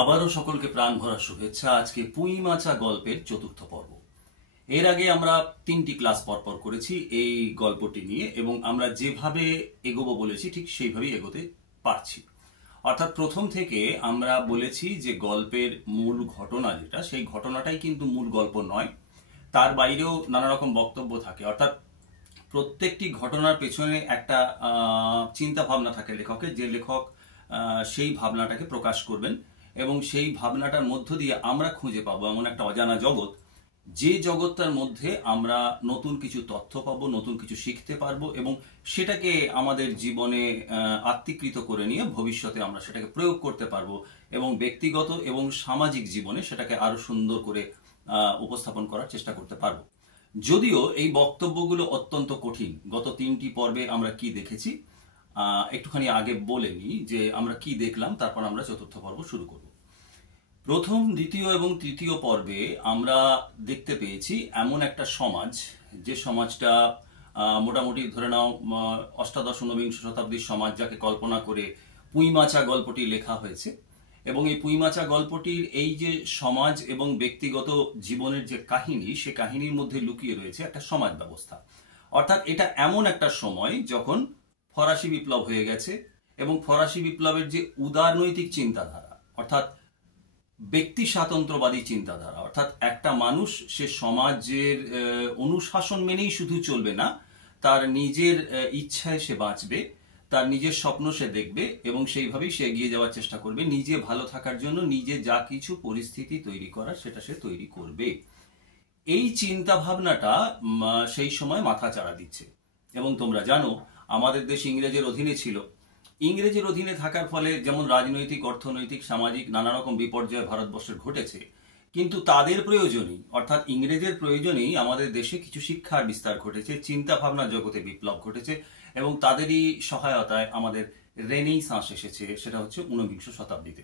আবারও সকলকে প্রাণ ভরা শুভেচ্ছা। আজকে পুঁই মাচা গল্পের চতুর্থ পর্ব। এর আগে আমরা 3টি ক্লাস পরপর করেছি এই গল্পটি নিয়ে, এবং আমরা যেভাবে এগোবো বলেছি ঠিক সেইভাবেই এগোতে পারছি। অর্থাৎ প্রথম থেকে আমরা বলেছি যে গল্পের মূল ঘটনা যেটা, সেই ঘটনাটাই কিন্তু মূল গল্প নয়, তার বাইরেও নানা রকম বক্তব্য থাকে। অর্থাৎ প্রত্যেকটি ঘটনার পেছনে একটা চিন্তা ভাবনা থাকে লেখকের, যে লেখক সেই ভাবনাটাকে প্রকাশ করবেন, এবং সেই ভাবনাটার মধ্য দিয়ে আমরা খুঁজে পাবো এমন একটা অজানা জগৎ, যে জগৎটার মধ্যে আমরা নতুন কিছু তথ্য পাবো, নতুন কিছু শিখতে পারবো, এবং সেটাকে আমাদের জীবনে আত্মীকৃত করে নিয়ে ভবিষ্যতে আমরা সেটাকে প্রয়োগ করতে পারবো, এবং ব্যক্তিগত এবং সামাজিক জীবনে সেটাকে আরো সুন্দর করে উপস্থাপন করার চেষ্টা করতে পারবো। যদিও এই বক্তব্যগুলো অত্যন্ত কঠিন। গত 3টি পর্বে আমরা কি দেখেছি একটুখানি আগে বলে নিই যে আমরা কি দেখলাম, তারপর আমরা চতুর্থ পর্ব শুরু করব। প্রথম, দ্বিতীয় এবং তৃতীয় পর্বে আমরা দেখতে পেয়েছি এমন একটা সমাজ, যে সমাজটা মোটামুটি ধরে নাও অষ্টাদশ ঊনবিংশ শতাব্দীর সমাজ, যাকে কল্পনা করে পুঁই মাচা গল্পটি লেখা হয়েছে। এবং এই পুঁই মাচা গল্পটির এই যে সমাজ এবং ব্যক্তিগত জীবনের যে কাহিনী, সে কাহিনীর মধ্যে লুকিয়ে রয়েছে একটা সমাজ ব্যবস্থা। অর্থাৎ এটা এমন একটা সময় যখন ফরাসি বিপ্লব হয়ে গেছে, এবং ফরাসি বিপ্লবের যে উদারনৈতিক চিন্তাধারা, অর্থাৎ ব্যক্তি স্বাতন্ত্র্যবাদী চিন্তাধারা, অর্থাৎ একটা মানুষ সে সমাজের অনুশাসন মেনেই শুধু চলবে না, তার নিজের ইচ্ছায় সে বাঁচবে, তার নিজের স্বপ্ন সে দেখবে, এবং সেইভাবেই সে এগিয়ে যাওয়ার চেষ্টা করবে। নিজে ভালো থাকার জন্য নিজে যা কিছু পরিস্থিতি তৈরি করার সেটা সে তৈরি করবে। এই চিন্তা ভাবনাটা সেই সময় মাথা চাড়া দিচ্ছে। এবং তোমরা জানো আমাদের দেশ ইংরেজের অধীনে ছিল। ইংরেজের অধীনে থাকার ফলে যেমন রাজনৈতিক, অর্থনৈতিক, সামাজিক নানা রকম বিপর্যয় ভারতবর্ষের ঘটেছে, কিন্তু তাদের প্রয়োজনেই, অর্থাৎ ইংরেজের প্রয়োজনেই আমাদের দেশে কিছু শিক্ষার বিস্তার ঘটেছে, চিন্তা ভাবনা জগতে বিপ্লব ঘটেছে, এবং তাদেরই সহায়তায় আমাদের রেনেসাঁস এসেছে। সেটা হচ্ছে ঊনবিংশ শতাব্দীতে।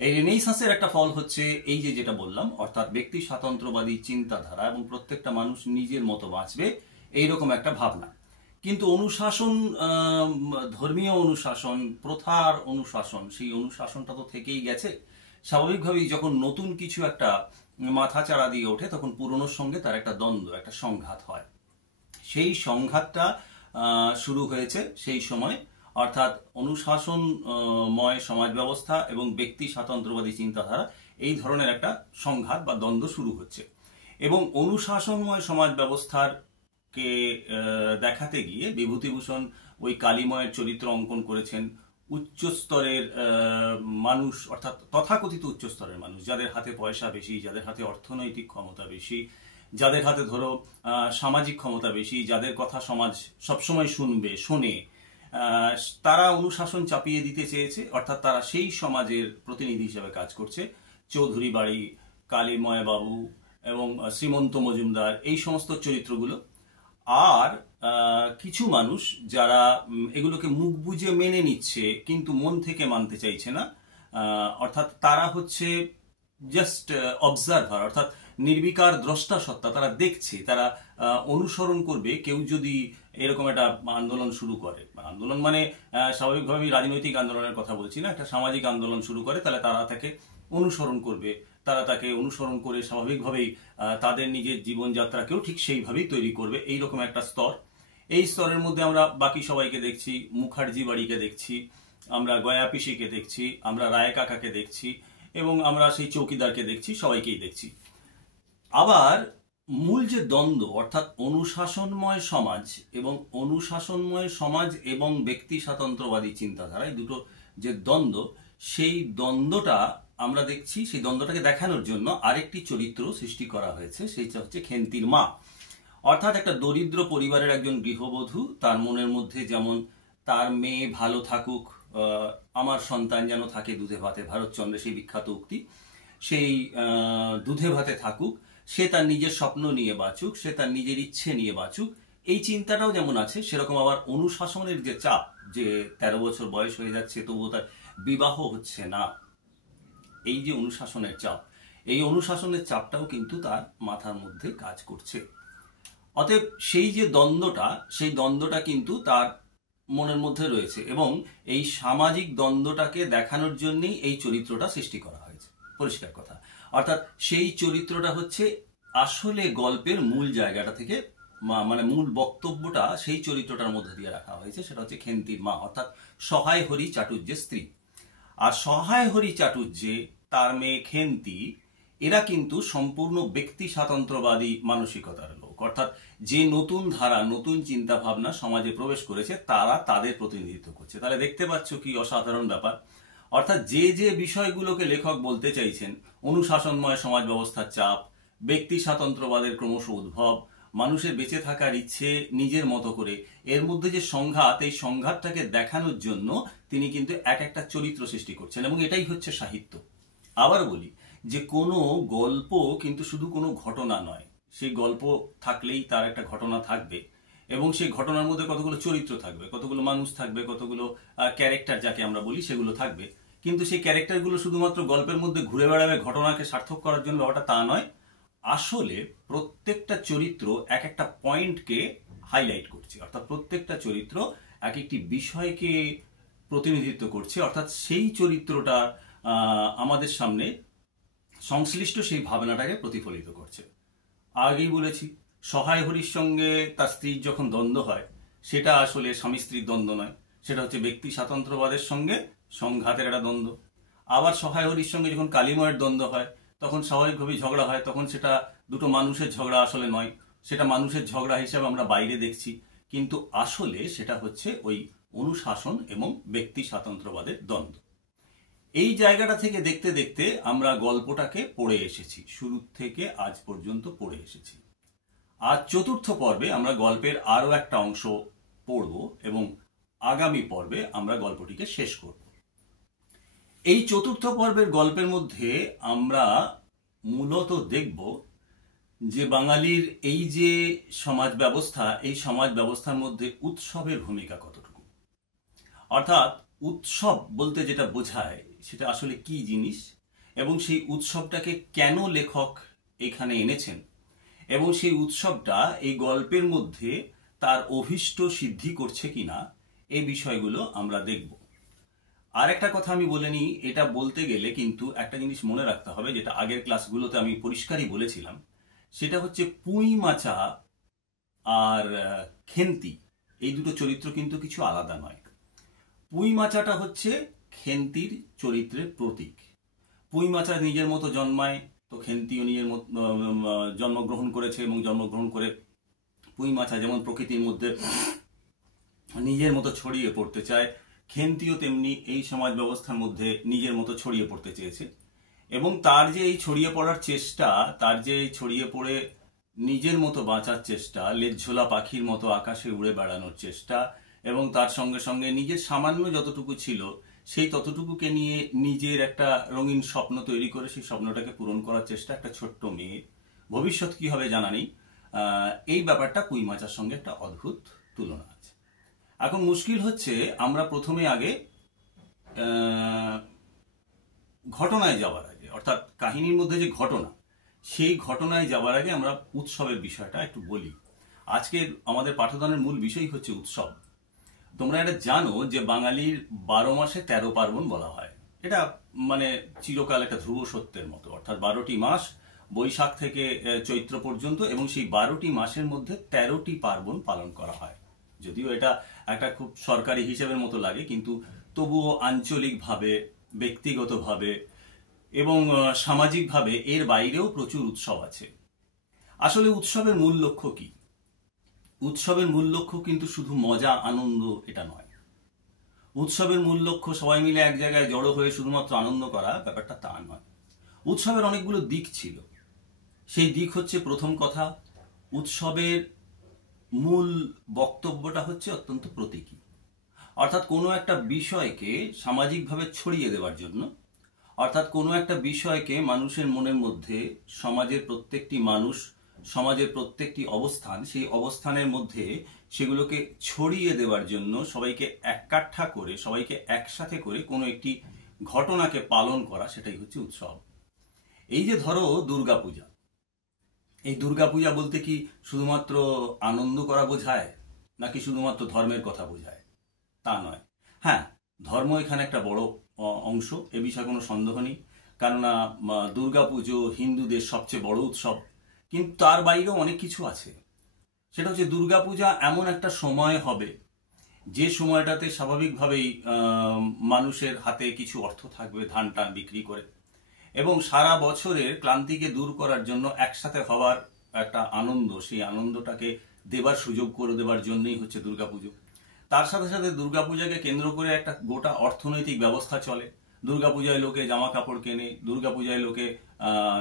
এই রেনেসাঁসের একটা ফল হচ্ছে এই যে যেটা বললাম, অর্থাৎ ব্যক্তি স্বাতন্ত্র্যবাদী চিন্তাধারা, এবং প্রত্যেকটা মানুষ নিজের মতো বাঁচবে, এইরকম একটা ভাবনা। কিন্তু অনুশাসন, ধর্মীয় অনুশাসন, প্রথার অনুশাসন, সেই অনুশাসনটা তো থেকেই গেছে। স্বাভাবিকভাবেই যখন নতুন কিছু একটা মাথা চাড়া দিয়ে ওঠে, তখন পুরনোর সঙ্গে তার একটা দ্বন্দ্ব, একটা সংঘাত হয়। সেই সংঘাতটা শুরু হয়েছে সেই সময়, অর্থাৎ অনুশাসনময় সমাজ ব্যবস্থা এবং ব্যক্তি স্বাতন্ত্র্যবাদী চিন্তাধারা, এই ধরনের একটা সংঘাত বা দ্বন্দ্ব শুরু হচ্ছে। এবং অনুশাসনময় সমাজ ব্যবস্থার কে দেখাতে গিয়ে বিভূতিভূষণ ওই কালীময়ের চরিত্র অঙ্কন করেছেন উচ্চ স্তরের মানুষ, অর্থাৎ তথাকথিত উচ্চ স্তরের মানুষ, যাদের হাতে পয়সা বেশি, যাদের হাতে অর্থনৈতিক ক্ষমতা বেশি, যাদের হাতে ধরো সামাজিক ক্ষমতা বেশি, যাদের কথা সমাজ সবসময় শোনে, তারা অনুশাসন চাপিয়ে দিতে চেয়েছে। অর্থাৎ তারা সেই সমাজের প্রতিনিধি হিসেবে কাজ করছে। চৌধুরী বাড়ি, কালীময় বাবু এবং শ্রীমন্ত মজুমদার, এই সমস্ত চরিত্রগুলো। আর কিছু মানুষ যারা এগুলোকে মুখ বুঝে মেনে নিচ্ছে কিন্তু মন থেকে মানতে চাইছে না, অর্থাৎ তারা হচ্ছে জাস্ট অবজারভার, অর্থাৎ নির্বিকার দ্রষ্টা সত্তা। তারা দেখছে, তারা অনুসরণ করবে। কেউ যদি এরকম একটা আন্দোলন শুরু করে, আন্দোলন মানে স্বাভাবিকভাবেই রাজনৈতিক আন্দোলনের কথা বলছি না, একটা সামাজিক আন্দোলন শুরু করে, তাহলে তারা তাকে অনুসরণ করবে। তারা তাকে অনুসরণ করে স্বাভাবিকভাবেই তাদের নিজের জীবনযাত্রাকেও ঠিক সেইভাবেই তৈরি করবে। এইরকম একটা স্তর। এই স্তরের মধ্যে আমরা বাকি সবাইকে দেখছি, মুখার্জি বাড়িকে দেখছি, আমরা গয়া পিসিকে দেখছি, আমরা রায় কাকাকে দেখছি, এবং আমরা সেই চৌকিদারকে দেখছি, সবাইকেই দেখছি। আবার মূল যে দ্বন্দ্ব, অর্থাৎ অনুশাসনময় সমাজ এবং ব্যক্তি স্বাতন্ত্র্যবাদী চিন্তাধারা, এই দুটো যে দ্বন্দ্ব, সেই দ্বন্দ্বটা আমরা দেখছি। সেই দ্বন্দ্বটাকে দেখানোর জন্য আরেকটি চরিত্র সৃষ্টি করা হয়েছে, সেইটা হচ্ছে খেন্তির মা। অর্থাৎ একটা দরিদ্র পরিবারের একজন গৃহবধূ, তার মনের মধ্যে যেমন তার মেয়ে ভালো থাকুক, আমার সন্তান যেন থাকে দুধে ভাতে, ভারতচন্দ্রের সেই বিখ্যাত উক্তি, সেই দুধে ভাতে থাকুক, সে তার নিজের স্বপ্ন নিয়ে বাঁচুক, সে তার নিজের ইচ্ছে নিয়ে বাঁচুক, এই চিন্তাটাও যেমন আছে, সেরকম আবার অনুশাসনের যে চাপ, যে 13 বছর বয়স হয়ে যাচ্ছে তবুও তার বিবাহ হচ্ছে না, এই যে অনুশাসনের চাপ, এই অনুশাসনের চাপটাও কিন্তু তার মাথার মধ্যে কাজ করছে। অতএব সেই যে দ্বন্দ্বটা, সেই দ্বন্দ্বটা কিন্তু তার মনের মধ্যে রয়েছে, এবং এই সামাজিক দ্বন্দ্বটাকে দেখানোর জন্যই এই চরিত্রটা সৃষ্টি করা হয়েছে। পরিষ্কার কথা। অর্থাৎ সেই চরিত্রটা হচ্ছে আসলে গল্পের মূল জায়গাটা থেকে, মানে মূল বক্তব্যটা সেই চরিত্রটার মধ্যে দিয়ে রাখা হয়েছে। সেটা হচ্ছে খেন্তির মা, অর্থাৎ সহায় হরি চাটুর্যের স্ত্রী। আর সহায় হরি চাটুর্যে তার মেয়ে খেন্তি, এরা কিন্তু সম্পূর্ণ ব্যক্তি স্বাতন্ত্র্যবাদী মানসিকতার লোক। অর্থাৎ যে নতুন ধারা, নতুন চিন্তা ভাবনা সমাজে প্রবেশ করেছে, তারা তাদের প্রতিনিধিত্ব করছে। তাহলে দেখতে পাচ্ছ কি অসাধারণ ব্যাপার। অর্থাৎ যে যে বিষয়গুলোকে লেখক বলতে চাইছেন, অনুশাসনময় সমাজ ব্যবস্থার চাপ, ব্যক্তি স্বাতন্ত্র্যবাদের ক্রমশ উদ্ভব, মানুষের বেঁচে থাকার ইচ্ছে নিজের মতো করে, এর মধ্যে যে সংঘাত, এই সংঘাতটাকে দেখানোর জন্য তিনি কিন্তু এক একটা চরিত্র সৃষ্টি করছেন, এবং এটাই হচ্ছে সাহিত্য। আবার বলি যে কোনো গল্প কিন্তু শুধু কোনো ঘটনা নয়। সেই গল্প থাকলেই তার একটা ঘটনা থাকবে, এবং সেই ঘটনার মধ্যে কতগুলো চরিত্র থাকবে, কতগুলো মানুষ থাকবে, কতগুলো ক্যারেক্টার যাকে আমরা বলি সেগুলো থাকবে। কিন্তু সেই ক্যারেক্টারগুলো শুধুমাত্র গল্পের মধ্যে ঘুরে বেড়াবে ঘটনাকে সার্থক করার জন্য, ওটা তা নয়। আসলে প্রত্যেকটা চরিত্র এক একটা পয়েন্টকে হাইলাইট করছে, অর্থাৎ প্রত্যেকটা চরিত্র এক একটি বিষয়কে প্রতিনিধিত্ব করছে, অর্থাৎ সেই চরিত্রটা আমাদের সামনে সংশ্লিষ্ট সেই ভাবনাটাকে প্রতিফলিত করছে। আগেই বলেছি, সহায় হরির সঙ্গে তার স্ত্রীর যখন দ্বন্দ্ব হয়, সেটা আসলে স্বামী স্ত্রীর দ্বন্দ্ব নয়, সেটা হচ্ছে ব্যক্তি স্বাতন্ত্র্যবাদের সঙ্গে সংঘাতের একটা দ্বন্দ্ব। আবার সহায় হরির সঙ্গে যখন কালিময়ের দ্বন্দ্ব হয়, তখন স্বাভাবিকভাবেই ঝগড়া হয়, তখন সেটা দুটো মানুষের ঝগড়া আসলে নয়, সেটা মানুষের ঝগড়া হিসেবে আমরা বাইরে দেখছি, কিন্তু আসলে সেটা হচ্ছে ওই অনুশাসন এবং ব্যক্তি স্বাতন্ত্র্যবাদের দ্বন্দ্ব। এই জায়গাটা থেকে দেখতে দেখতে আমরা গল্পটাকে পড়ে এসেছি, শুরু থেকে আজ পর্যন্ত পড়ে এসেছি। আজ চতুর্থ পর্বে আমরা গল্পের আরো একটা অংশ পড়ব, এবং আগামী পর্বে আমরা গল্পটিকে শেষ করব। এই চতুর্থ পর্বের গল্পের মধ্যে আমরা মূলত দেখব যে বাঙালির এই যে সমাজ ব্যবস্থা, এই সমাজ ব্যবস্থার মধ্যে উৎসবের ভূমিকা কতটুকু। অর্থাৎ উৎসব বলতে যেটা বোঝায় সেটা আসলে কি জিনিস, এবং সেই উৎসবটাকে কেন লেখক এখানে এনেছেন, এবং সেই উৎসবটা এই গল্পের মধ্যে তার অভীষ্ট সিদ্ধি করছে কিনা, এই বিষয়গুলো আমরা দেখব। আর একটা কথা আমি বলে নিই, এটা বলতে গেলে কিন্তু একটা জিনিস মনে রাখতে হবে, যেটা আগের ক্লাসগুলোতে আমি পরিষ্কারই বলেছিলাম, সেটা হচ্ছে পুঁই মাচা আর খেন্তি, এই দুটো চরিত্র কিন্তু কিছু আলাদা নয়। পুঁই মাচাটা হচ্ছে খেন্তির চরিত্রের প্রতীক। পুঁই মাচা নিজের মতো জন্মায়, তো খেন্তিও নিজের মতো জন্মগ্রহণ করেছে, এবং জন্মগ্রহণ করে পুঁই মাচা যেমন প্রকৃতির মধ্যে নিজের মতো ছড়িয়ে পড়তে চায়, খেন্তিও তেমনি এই সমাজ ব্যবস্থার মধ্যে নিজের মতো ছড়িয়ে পড়তে চেয়েছে। এবং তার যে এই ছড়িয়ে পড়ার চেষ্টা, তার যে এই ছড়িয়ে পড়ে নিজের মতো বাঁচার চেষ্টা, লেজঝোলা পাখির মতো আকাশে উড়ে বেড়ানোর চেষ্টা, এবং তার সঙ্গে সঙ্গে নিজের সামান্য যতটুকু ছিল সেই ততটুকুকে নিয়ে নিজের একটা রঙিন স্বপ্ন তৈরি করে সেই স্বপ্নটাকে পূরণ করার চেষ্টা একটা ছোট্ট মেয়ে, ভবিষ্যৎ কি হবে জানা নেই, এই ব্যাপারটা পুঁই মাচার সঙ্গে একটা অদ্ভুত তুলনা আছে। এখন মুশকিল হচ্ছে আমরা প্রথমে আগে ঘটনায় যাওয়ার আগে, অর্থাৎ কাহিনীর মধ্যে যে ঘটনা, সেই ঘটনায় যাওয়ার আগে আমরা উৎসবের বিষয়টা একটু বলি। আজকের আমাদের পাঠদানের মূল বিষয় হচ্ছে উৎসব। তোমরা এটা জানো যে বাঙালির 12 মাসে 13 পার্বণ বলা হয়। এটা মানে চিরকাল একটা ধ্রুব সত্যের মতো, অর্থাৎ 12টি মাস বৈশাখ থেকে চৈত্র পর্যন্ত, এবং সেই 12টি মাসের মধ্যে 13টি পার্বণ পালন করা হয়। যদিও এটা একটা খুব সরকারি হিসেবের মতো লাগে, কিন্তু তবুও আঞ্চলিকভাবে, ব্যক্তিগতভাবে এবং সামাজিকভাবে এর বাইরেও প্রচুর উৎসব আছে। আসলে উৎসবের মূল লক্ষ্য কি? উৎসবের মূল লক্ষ্য কিন্তু শুধু মজা আনন্দ এটা নয়। উৎসবের মূল লক্ষ্য সবাই মিলে এক জায়গায় জড়ো হয়ে শুধুমাত্র আনন্দ করা, ব্যাপারটা তা নয়। উৎসবের অনেকগুলো দিক ছিল। সেই দিক হচ্ছে, প্রথম কথা, উৎসবের মূল বক্তব্যটা হচ্ছে অত্যন্ত প্রতীকী। অর্থাৎ কোনো একটা বিষয়কে সামাজিকভাবে ছড়িয়ে দেওয়ার জন্য, অর্থাৎ কোনো একটা বিষয়কে মানুষের মনের মধ্যে, সমাজের প্রত্যেকটি মানুষ, সমাজের প্রত্যেকটি অবস্থান, সেই অবস্থানের মধ্যে সেগুলোকে ছড়িয়ে দেওয়ার জন্য সবাইকে এককাঠা করে, সবাইকে একসাথে করে কোনো একটি ঘটনাকে পালন করা, সেটাই হচ্ছে উৎসব। এই যে ধরো দুর্গাপূজা, এই দুর্গাপূজা বলতে কি শুধুমাত্র আনন্দ করা বোঝায়, নাকি শুধুমাত্র ধর্মের কথা বোঝায়? তা নয়। হ্যাঁ, ধর্ম এখানে একটা বড় অংশ, এ বিষয়ে কোনো সন্দেহ নেই। কেননা দুর্গাপুজো হিন্দুদের সবচেয়ে বড় উৎসব, কিন্তু তার বাইরেও অনেক কিছু আছে। সেটা হচ্ছে দুর্গাপূজা এমন একটা সময় হবে যে সময়টাতে স্বাভাবিকভাবেই মানুষের হাতে কিছু অর্থ থাকবে ধান টান বিক্রি করে, এবং সারা বছরের ক্লান্তিকে দূর করার জন্য একসাথে হওয়ার একটা আনন্দ, সেই আনন্দটাকে দেবার সুযোগ করে দেবার জন্যই হচ্ছে দুর্গাপুজো। তার সাথে সাথে দুর্গাপূজাকে কেন্দ্র করে একটা গোটা অর্থনৈতিক ব্যবস্থা চলে। দুর্গাপূজায় লোকে জামা কাপড় কেনে, দুর্গাপূজায় লোকে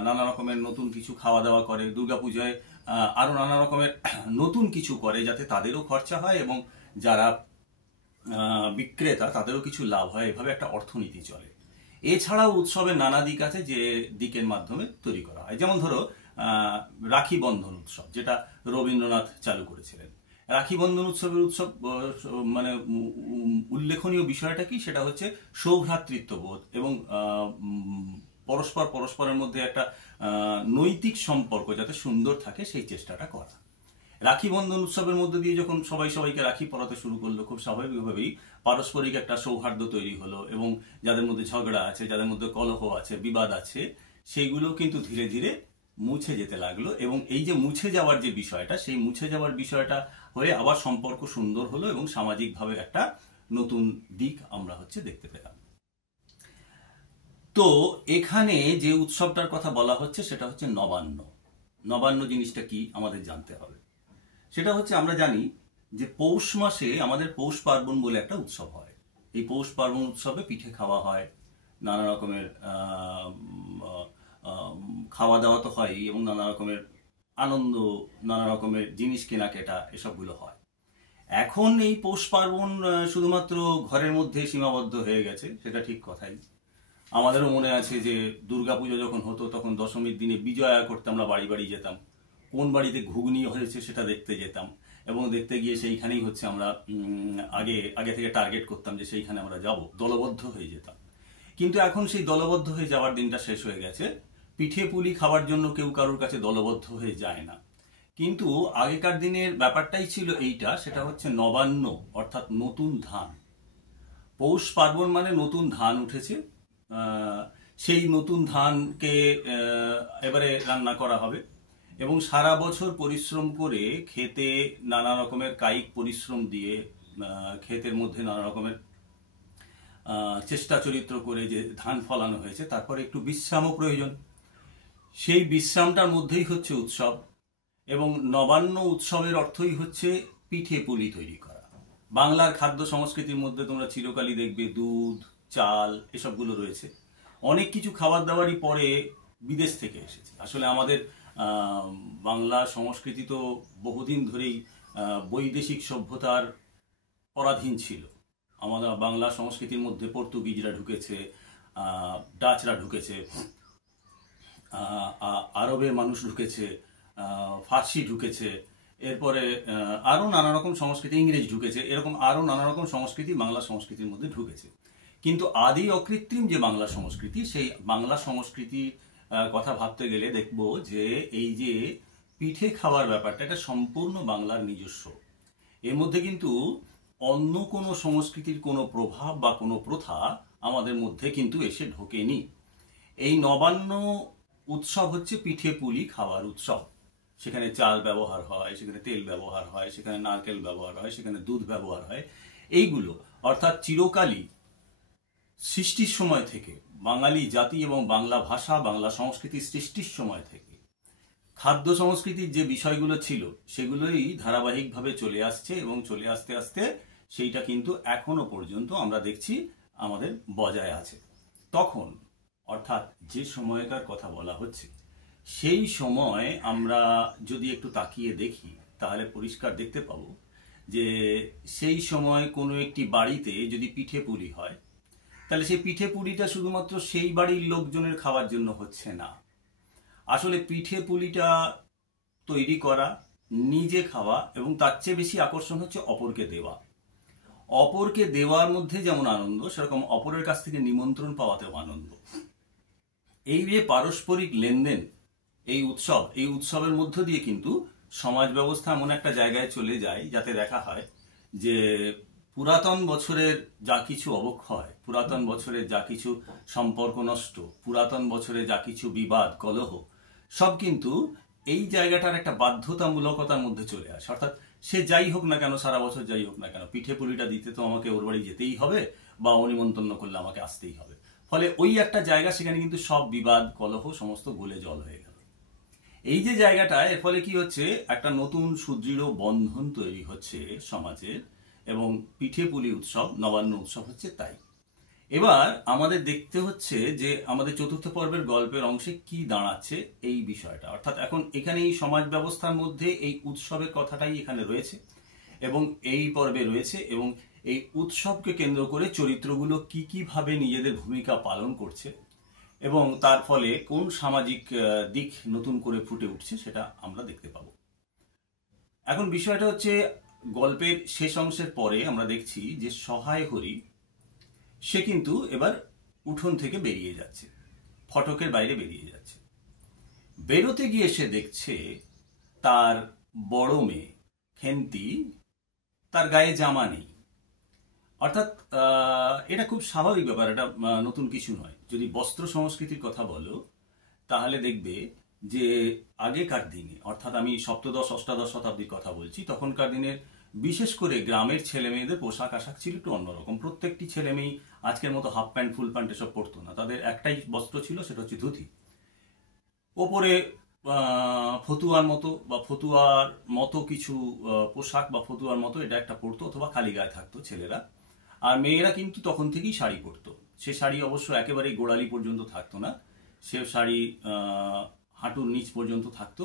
নানা রকমের নতুন কিছু খাওয়া দাওয়া করে, দুর্গাপূজায় আরো নানা রকমের নতুন কিছু করে যাতে তাদেরও খরচা হয় এবং যারা বিক্রেতা তাদেরও কিছু লাভ হয়। এভাবে একটা অর্থনীতি চলে। এছাড়াও উৎসবের নানা দিক আছে যে দিকের মাধ্যমে তৈরি করা হয়। যেমন ধরো রাখি বন্ধন উৎসব, যেটা রবীন্দ্রনাথ চালু করেছিলেন। রাখি বন্ধন উৎসবের মানে উল্লেখনীয় বিষয়টা কি, সেটা হচ্ছে সৌভ্রাতৃত্ববোধ এবং পরস্পরের মধ্যে একটা নৈতিক সম্পর্ক যাতে সুন্দর থাকে সেই চেষ্টাটা করা। রাখি বন্ধন উৎসবের মধ্যে দিয়ে যখন সবাইকে রাখি পরাতে শুরু করলো, খুব স্বাভাবিকভাবেই পারস্পরিক একটা সৌহার্দ্য তৈরি হলো এবং যাদের মধ্যে ঝগড়া আছে, যাদের মধ্যে কলহ আছে, বিবাদ আছে, সেইগুলো কিন্তু ধীরে ধীরে মুছে যেতে লাগলো। এবং এই যে মুছে যাওয়ার যে বিষয়টা, সেই মুছে যাওয়ার বিষয়টা হয়ে আবার সম্পর্ক সুন্দর হলো এবং সামাজিকভাবে একটা নতুন দিক আমরা দেখতে পেলাম। তো এখানে যে উৎসবটার কথা বলা হচ্ছে সেটা হচ্ছে নবান্ন। নবান্ন জিনিসটা কি আমাদের জানতে হবে। সেটা হচ্ছে, আমরা জানি যে পৌষ মাসে আমাদের পৌষ পার্বণ বলে একটা উৎসব হয়। এই পৌষ পার্বণ উৎসবে পিঠে খাওয়া হয়, নানা রকমের খাওয়া দাওয়া তো হয় এবং নানা রকমের আনন্দ, নানা রকমের জিনিস কেনাকাটা এসবগুলো হয়। এখন এই পৌষ পার্বণ শুধুমাত্র ঘরের মধ্যে সীমাবদ্ধ হয়ে গেছে, সেটা ঠিক কথাই। আমাদেরও মনে আছে যে দুর্গাপুজো যখন হতো তখন দশমীর দিনে বিজয়া করতে আমরা বাড়ি বাড়ি যেতাম, কোন বাড়িতে ঘুগনি হয়েছে সেটা দেখতে যেতাম এবং দেখতে গিয়ে সেইখানেই আমরা আগে থেকে টার্গেট করতাম যে সেইখানে আমরা যাব, দলবদ্ধ হয়ে যেতাম। কিন্তু এখন সেই দলবদ্ধ হয়ে যাওয়ার দিনটা শেষ হয়ে গেছে। পিঠে পুলি খাওয়ার জন্য কেউ কারোর কাছে দলবদ্ধ হয়ে যায় না। কিন্তু আগেকার দিনের ব্যাপারটাই ছিল এইটা, সেটা হচ্ছে নবান্ন, অর্থাৎ নতুন ধান। পৌষ পার্বণ মানে নতুন ধান উঠেছে, সেই নতুন ধানকে এবারে রান্না করা হবে এবং সারা বছর পরিশ্রম করে খেতে নানা রকমের কায়িক পরিশ্রম দিয়ে ক্ষেতের মধ্যে নানা রকমের চেষ্টা চরিত্র করে যে ধান ফলানো হয়েছে, তারপরে একটু বিশ্রামও প্রয়োজন। সেই বিশ্রামটার মধ্যেই হচ্ছে উৎসব। এবং নবান্ন উৎসবের অর্থই হচ্ছে পিঠে পুলি তৈরি করা। বাংলার খাদ্য সংস্কৃতির মধ্যে তোমরা চিরকালই দেখবে দুধ, চাল এসবগুলো রয়েছে। অনেক কিছু খাবার দাবারই পরে বিদেশ থেকে এসেছে। আসলে আমাদের বাংলা সংস্কৃতি তো বহুদিন ধরেই বৈদেশিক সভ্যতার পরাধীন ছিল। আমাদের বাংলা সংস্কৃতির মধ্যে পর্তুগিজরা ঢুকেছে, ডাচরা ঢুকেছে, আরবের মানুষ ঢুকেছে, ফার্সি ঢুকেছে, এরপরে আরো নানা রকম সংস্কৃতি, ইংরেজ ঢুকেছে, এরকম আরো নানা রকম সংস্কৃতি বাংলা সংস্কৃতির মধ্যে ঢুকেছে। কিন্তু আদি অকৃত্রিম যে বাংলা সংস্কৃতি, সেই বাংলা সংস্কৃতির কথা ভাবতে গেলে দেখবো যে এই যে পিঠে খাওয়ার ব্যাপারটা, এটা সম্পূর্ণ বাংলার নিজস্ব। এর মধ্যে কিন্তু অন্য কোনো সংস্কৃতির কোনো প্রভাব বা কোনো প্রথা আমাদের মধ্যে কিন্তু এসে ঢোকেনি। এই নবান্ন উৎসব হচ্ছে পিঠে পুলি খাওয়ার উৎসব। সেখানে চাল ব্যবহার হয়, সেখানে তেল ব্যবহার হয়, সেখানে নারকেল ব্যবহার হয়, সেখানে দুধ ব্যবহার হয়। এইগুলো অর্থাৎ চিরকালই সৃষ্টির সময় থেকে, বাঙালি জাতি এবং বাংলা ভাষা, বাংলা সংস্কৃতির সৃষ্টির সময় থেকে খাদ্য সংস্কৃতির যে বিষয়গুলো ছিল সেগুলোই ধারাবাহিকভাবে চলে আসছে এবং চলে আসতে আসতে সেইটা কিন্তু এখনো পর্যন্ত আমরা দেখছি আমাদের বজায় আছে। তখন অর্থাৎ যে সময়কার কথা বলা হচ্ছে, সেই সময় আমরা যদি একটু তাকিয়ে দেখি তাহলে পরিষ্কার দেখতে পাবো যে সেই সময় কোনো একটি বাড়িতে যদি পিঠে পুলি হয়, তাহলে সেই পিঠে পুলিটা শুধুমাত্র সেই বাড়ির লোকজনের খাওয়ার জন্য হচ্ছে না। আসলে পিঠে পুলিটা তৈরি করা, নিজে খাওয়া এবং তার চেয়ে বেশি আকর্ষণ হচ্ছে অপরকে দেওয়া। অপরকে দেওয়ার মধ্যে যেমন আনন্দ, সেরকম অপরের কাছ থেকে নিমন্ত্রণ পাওয়াতেও আনন্দ। এই যে পারস্পরিক লেনদেন, এই উৎসবের মধ্য দিয়ে কিন্তু সমাজ ব্যবস্থা এমন একটা জায়গায় চলে যায় যাতে দেখা হয় যে পুরাতন বছরের যা কিছু অবক্ষয়, পুরাতন বছরের যা কিছু সম্পর্ক নষ্ট, পুরাতন বছরে যা কিছু বিবাদ কলহ, সব কিন্তু এই জায়গাটার একটা বাধ্যতামূলকতার মধ্যে চলে আসে। অর্থাৎ সে যাই হোক না কেন, সারা বছর যাই হোক না কেন, পিঠে পুলিটা দিতে তো আমাকে ওর বাড়ি যেতেই হবে, বা ও নিমন্ত্রণ করলে আমাকে আসতেই হবে। ফলে ওই একটা জায়গা, সেখানে কিন্তু সব বিবাদ কলহ সমস্ত গলে জল হয়ে গেল। এই যে জায়গাটা, এর ফলে কি হচ্ছে, একটা নতুন সুদৃঢ় বন্ধন তৈরি হচ্ছে সমাজের, এবং পিঠে পুলি উৎসব, নবান্ন উৎসব হচ্ছে তাই। এবার আমাদের দেখতে হচ্ছে যে আমাদের চতুর্থ পর্বের গল্পের অংশে কি দাঁড়াচ্ছে এই বিষয়টা। অর্থাৎ এখন এখানে এই সমাজ ব্যবস্থার মধ্যে এই উৎসবের কথাটাই এখানে রয়েছে এবং এই পর্বে রয়েছে, এবং এই উৎসবকে কেন্দ্র করে চরিত্রগুলো কি কিভাবে নিজেদের ভূমিকা পালন করছে এবং তার ফলে কোন সামাজিক দিক নতুন করে ফুটে উঠছে সেটা আমরা দেখতে পাবো। এখন বিষয়টা হচ্ছে, গল্পের শেষ অংশের পরে আমরা দেখছি যে সহায় হরি সে কিন্তু এবার উঠোন থেকে বেরিয়ে যাচ্ছে, ফটকের বাইরে বেরিয়ে যাচ্ছে। বেরোতে গিয়ে সে দেখছে তার বড় মেয়ে খেন্তি, তার গায়ে জামা নেই। অর্থাৎ এটা খুব স্বাভাবিক ব্যাপার, এটা নতুন কিছু নয়। যদি বস্ত্র সংস্কৃতির কথা বলো তাহলে দেখবে যে আগেকার দিনে, অর্থাৎ আমি সপ্তদশ অষ্টাদশ শতাব্দীর কথা বলছি, তখনকার দিনের বিশেষ করে গ্রামের ছেলে মেয়েদের পোশাক আশাক ছিল একটু অন্যরকম। প্রত্যেকটি ছেলে মেয়ে আজকের মতো হাফ প্যান্ট ফুল প্যান্ট এসব পরতো না, তাদের একটাই বস্ত্র ছিল, সেটা হচ্ছে ধুতি। ওপরে ফতুয়ার মতো বা ফতুয়ার মতো কিছু পোশাক বা ফতুয়ার মতো এটা একটা পরতো, অথবা খালি গায়ে থাকতো ছেলেরা। আর মেয়েরা কিন্তু তখন থেকেই শাড়ি পরতো। সে শাড়ি অবশ্য একেবারেই গোড়ালি পর্যন্ত থাকতো না, সে শাড়ি হাঁটুর নিচ পর্যন্ত থাকতো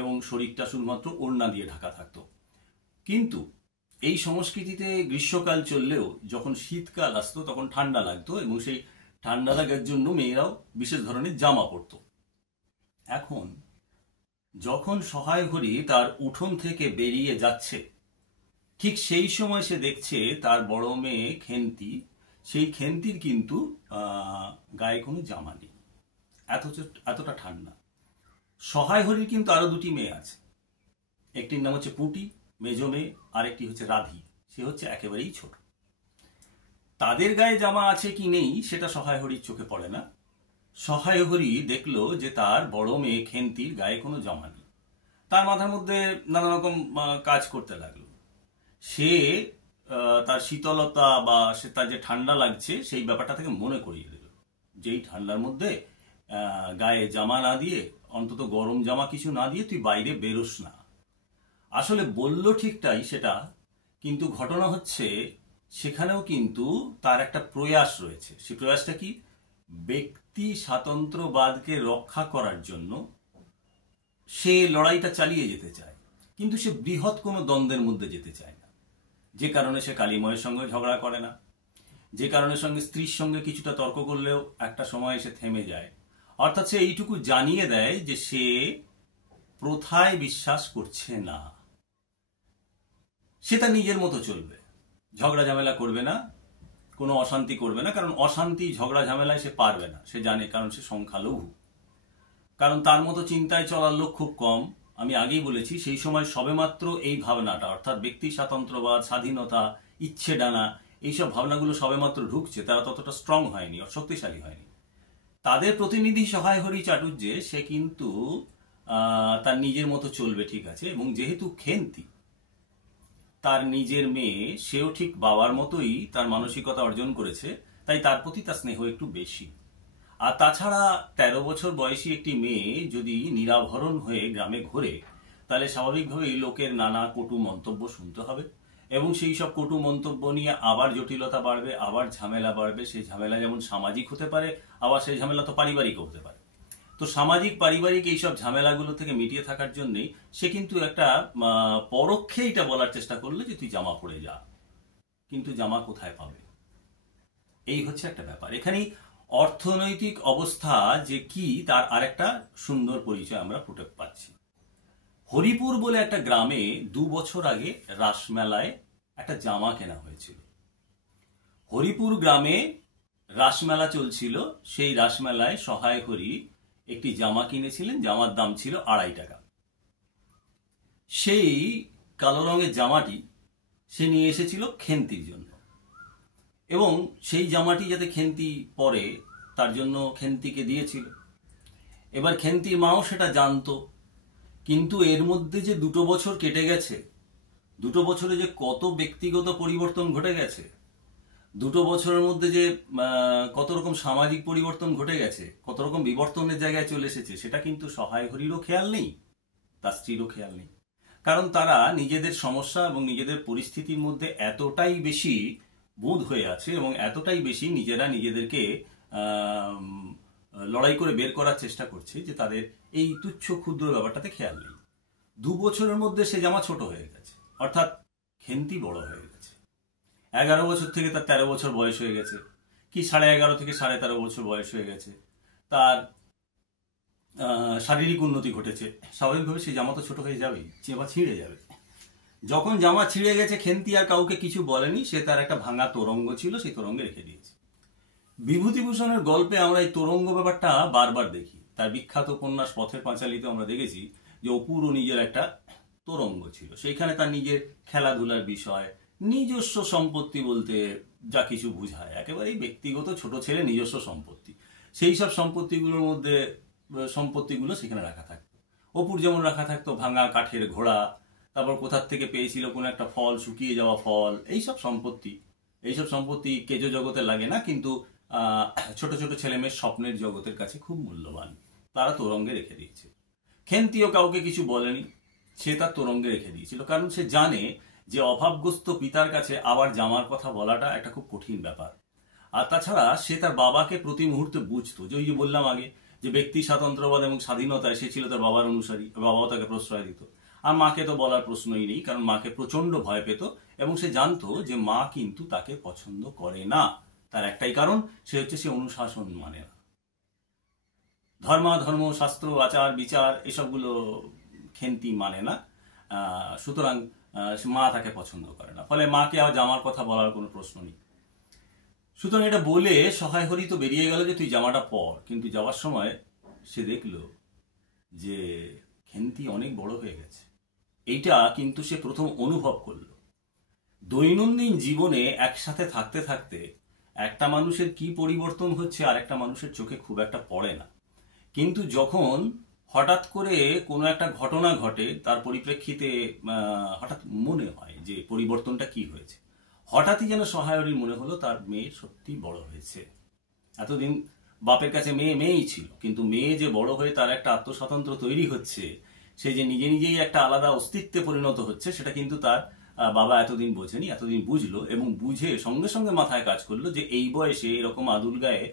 এবং শরীরটা শুধুমাত্র ওড়না দিয়ে ঢাকা থাকতো। কিন্তু এই সংস্কৃতিতে গ্রীষ্মকাল চললেও যখন শীতকাল আসতো তখন ঠান্ডা লাগতো, এবং সেই ঠান্ডা লাগার জন্য মেয়েরাও বিশেষ ধরনের জামা পরতো। এখন যখন সহায় হরি তার উঠোন থেকে বেরিয়ে যাচ্ছে, ঠিক সেই সময় সে দেখছে তার বড় মেয়ে খেন্তি, সেই খেন্তির কিন্তু গায়ে কোনো জামা নেই, এতটা ঠান্ডা। সহায় হরির কিন্তু আরো দুটি মেয়ে আছে, একটির নাম হচ্ছে পুঁটি মেজো মেয়ে, আর একটি হচ্ছে রাধি, সে হচ্ছে একেবারেই ছোট। তাদের গায়ে জামা আছে কি নেই সেটা সহায় হরির চোখে পড়ে না। সহায় হরি দেখলো যে তার বড় মেয়ে খেন্তির গায়ে কোনো জামা নেই। তার মাথার মধ্যে নানা রকম কাজ করতে লাগলো। সে তার শীতলতা বা সে তার যে ঠান্ডা লাগছে সেই ব্যাপারটা থেকে মনে করিয়ে দিল, যেই ঠান্ডার মধ্যে গায়ে জামা না দিয়ে, অন্তত গরম জামা কিছু না দিয়ে তুই বাইরে বেরোস না। আসলে বলল ঠিকটাই সেটা, কিন্তু ঘটনা হচ্ছে সেখানেও কিন্তু তার একটা প্রয়াস রয়েছে। সেই প্রয়াসটা কি? ব্যক্তি স্বাতন্ত্র্যবাদকে রক্ষা করার জন্য সে লড়াইটা চালিয়ে যেতে চায়, কিন্তু সে বৃহৎ কোনো দ্বন্দ্বের মধ্যে যেতে চায় না। যে কারণে সে কালীময়ের সঙ্গে ঝগড়া করে না, যে কারণে সঙ্গে স্ত্রীর সঙ্গে কিছুটা তর্ক করলেও একটা সময় সে থেমে যায়। অর্থাৎ সে এইটুকু জানিয়ে দেয় যে সে প্রথায় বিশ্বাস করছে না, সে তার নিজের মতো চলবে, ঝগড়া ঝামেলা করবে না, কোনো অশান্তি করবে না। কারণ অশান্তি ঝগড়া ঝামেলায় সে পারবে না, সে জানে, কারণ সে সংখ্যালঘু। কারণ তার মতো চিন্তায় চলার লোক খুব কম। আমি আগেই বলেছি, সেই সময় সবেমাত্র এই ভাবনাটা, অর্থাৎ ব্যক্তি স্বাতন্ত্র্যবাদ, স্বাধীনতা, ইচ্ছে ডানা, এইসব ভাবনাগুলো সবেমাত্র ঢুকছে, তারা ততটা স্ট্রং হয়নি, শক্তিশালী হয়নি। তাদের প্রতিনিধি সহায় হরি চাটুর্যে সে কিন্তু তার নিজের মতো চলবে, ঠিক আছে। এবং যেহেতু খেন্তি তার নিজের মেয়ে, সেও ঠিক বাবার মতোই তার মানসিকতা অর্জন করেছে, তাই তার প্রতি তার স্নেহ একটু বেশি। আর তাছাড়া 13 বছর বয়সী একটি মেয়ে যদি নিরাভরণ হয়ে গ্রামে ঘোরে, তাহলে স্বাভাবিকভাবেই লোকের নানা কটু মন্তব্য শুনতে হবে, এবং সেই সব কটু মন্তব্য নিয়ে আবার জটিলতা বাড়বে, আবার ঝামেলা বাড়বে। সেই ঝামেলা যেমন সামাজিক হতে পারে, আবার সেই ঝামেলা তো পারিবারিকও হতে পারে। তো সামাজিক পারিবারিক এইসব ঝামেলাগুলো থেকে মিটিয়ে থাকার জন্যই সে কিন্তু একটা পরোক্ষে এটা বলার চেষ্টা করলো যে তুই জামা পরে যা, কিন্তু জামা কোথায় পাবে, এই হচ্ছে একটা ব্যাপার। এখানেই অর্থনৈতিক অবস্থা যে কি তার আরেকটা সুন্দর পরিচয় আমরা ফুটে পাচ্ছি। হরিপুর বলে একটা গ্রামে 2 বছর আগে রাসমেলায় একটা জামা কেনা হয়েছিল। হরিপুর গ্রামে রাসমেলা চলছিল, সেই রাসমেলায় সহায় হরি একটি জামা কিনেছিলেন, জামার দাম ছিল 2.5 টাকা। সেই কালো রঙের জামাটি সে নিয়ে এসেছিল খেন্তির জন্য। এবং সেই জামাটি যাতে খেন্তি পরে তার জন্য খেন্তিকে দিয়েছিল। এবার খেন্তির মাও সেটা জানতো, কিন্তু এর মধ্যে যে 2 বছর কেটে গেছে, 2 বছরে যে কত ব্যক্তিগত পরিবর্তন ঘটে গেছে, 2 বছরের মধ্যে যে কত রকম সামাজিক পরিবর্তন ঘটে গেছে, কত রকম বিবর্তনের জায়গায় চলে এসেছে, সেটা কিন্তু সহায় হরিরও খেয়াল নেই, তার স্ত্রীরও খেয়াল নেই। কারণ তারা নিজেদের সমস্যা এবং নিজেদের পরিস্থিতির মধ্যে এতটাই বেশি বোধ হয়ে আছে এবং এতটাই বেশি নিজেরা নিজেদেরকে লড়াই করে বের করার চেষ্টা করছে যে তাদের এই তুচ্ছ ক্ষুদ্র ব্যাপারটাতে খেয়াল নেই। 2 বছরের মধ্যে সে জামা ছোট হয়ে গেছে, অর্থাৎ খেন্তি বড় হয়ে গেছে। 11 বছর থেকে তার 13 বছর বয়স হয়ে গেছে, কি 11.5 থেকে 13.5 বছর বয়স হয়ে গেছে। তার শারীরিক উন্নতি ঘটেছে, স্বাভাবিকভাবে সেই জামা তো ছোট হয়ে যাবেই, জামা ছিঁড়ে যাবে। যখন জামা ছিঁড়ে গেছে, খেন্তি আর কাউকে কিছু বলেনি, সে তার একটা ভাঙা তোরঙ্গ ছিল, সেই তোরঙ্গে রেখে দিয়েছে। বিভূতিভূষণের গল্পে আমরা এই তোরঙ্গ ব্যাপারটা বারবার দেখি। তার বিখ্যাত উপন্যাস পথের পাঁচালীতে আমরা দেখেছি যে অপুরও নিজের একটা তোরঙ্গ ছিল, সেইখানে তার নিজের খেলাধুলার বিষয়, নিজস্ব সম্পত্তি বলতে যা কিছু বুঝায়, একেবারেই ব্যক্তিগত ছোট ছেলে নিজস্ব সম্পত্তি, সেই সব সম্পত্তিগুলোর মধ্যে সম্পত্তিগুলো সেখানে রাখা থাকতো। অপুর যেমন রাখা থাকতো ভাঙা কাঠের ঘোড়া, তারপর কোথার থেকে পেয়েছিল কোনো একটা ফল, শুকিয়ে যাওয়া ফল, এইসব সম্পত্তি কেজো জগতে লাগে না, কিন্তু ছোট ছোট ছেলেমেয়ের স্বপ্নের জগতের কাছে খুব মূল্যবান, তারা তোরঙ্গে রেখে দিয়েছে। খেন্তিও কাউকে কিছু বলেনি, সে তার তোরঙ্গে রেখে দিয়েছিল, কারণ সে জানে যে অভাবগ্রস্ত পিতার কাছে আবার জামার কথা বলাটা একটা খুব কঠিন ব্যাপার। আর তাছাড়া সে তার বাবাকে প্রতি মুহূর্তে বুঝতো, যে ওই যে বললাম আগে যে ব্যক্তি স্বাতন্ত্র্যবাদ এবং স্বাধীনতায় সে ছিল তার বাবার অনুসারী, বাবাও তাকে প্রশ্রয় দিত। আর মাকে তো বলার প্রশ্নই নেই, কারণ মাকে প্রচন্ড ভয় পেত এবং সে জানতো যে মা কিন্তু তাকে পছন্দ করে না। তার একটাই কারণ, সে হচ্ছে সে অনুশাসন মানে না, ধর্ম শাস্ত্র আচার বিচার এসবগুলো খেন্তি মানে না, সুতরাং মা তাকে পছন্দ করে না, ফলে মাকে আর জামার কথা বলার কোনো প্রশ্ন নেই। সুতরাং এটা বলে সহায় হরি তো বেরিয়ে গেল যে তুই জামাটা পর, কিন্তু যাওয়ার সময় সে দেখল যে খেন্তি অনেক বড় হয়ে গেছে। এইটা কিন্তু সে প্রথম অনুভব করল। দৈনন্দিন জীবনে একসাথে থাকতে থাকতে একটা মানুষের কি পরিবর্তন হচ্ছে আর একটা মানুষের চোখে খুব একটা পড়ে না, কিন্তু যখন হঠাৎ করে কোনো একটা ঘটনা ঘটে তার পরিপ্রেক্ষিতে হঠাৎ মনে হয় যে পরিবর্তনটা কি হয়েছে। হঠাৎই যেন সহায়রীর মনে হলো তার মেয়ে সত্যি বড় হয়েছে। এতদিন বাপের কাছে মেয়েই ছিল, কিন্তু মেয়ে যে বড় হয়ে তার একটা আত্মস্বাতন্ত্র্য তৈরি হচ্ছে, সে যে নিজে নিজেই একটা আলাদা অস্তিত্বে পরিণত হচ্ছে, সেটা কিন্তু তার বাবা এতদিন বোঝেনি, এতদিন বুঝলো এবং বুঝে সঙ্গে সঙ্গে মাথায় কাজ করলো যে এই বয়সে এরকম আদুল গায়ে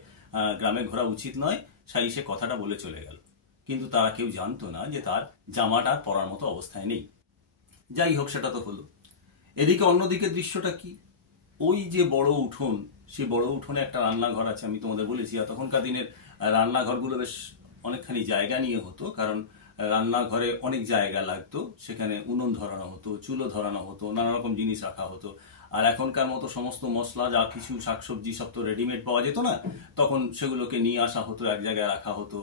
গ্রামে ঘোরা উচিত নয়। সে কথাটা বলে চলে গেল, কিন্তু তারা কেউ জানতো না যে তার জামাটা পরার মতো অবস্থায় নেই। যাই হোক, সেটা তো হলো। এদিকে অন্যদিকে দৃশ্যটা কি, ওই যে বড় উঠোন, সেই বড় উঠোনে একটা রান্নাঘর আছে। আমি তোমাদের বলেছি তখনকার দিনের রান্নাঘরগুলো বেশ অনেকখানি জায়গা নিয়ে হতো, কারণ রান্নাঘরে অনেক জায়গা লাগতো, সেখানে উনুন ধরানো হতো, চুলো ধরানো হতো, নানা রকম জিনিস রাখা হতো। আর এখনকার মতো সমস্ত মশলা যা কিছু শাকসবজি সব তো রেডিমেড পাওয়া যেত না, তখন সেগুলোকে নিয়ে আসা হতো, এক জায়গায় রাখা হতো।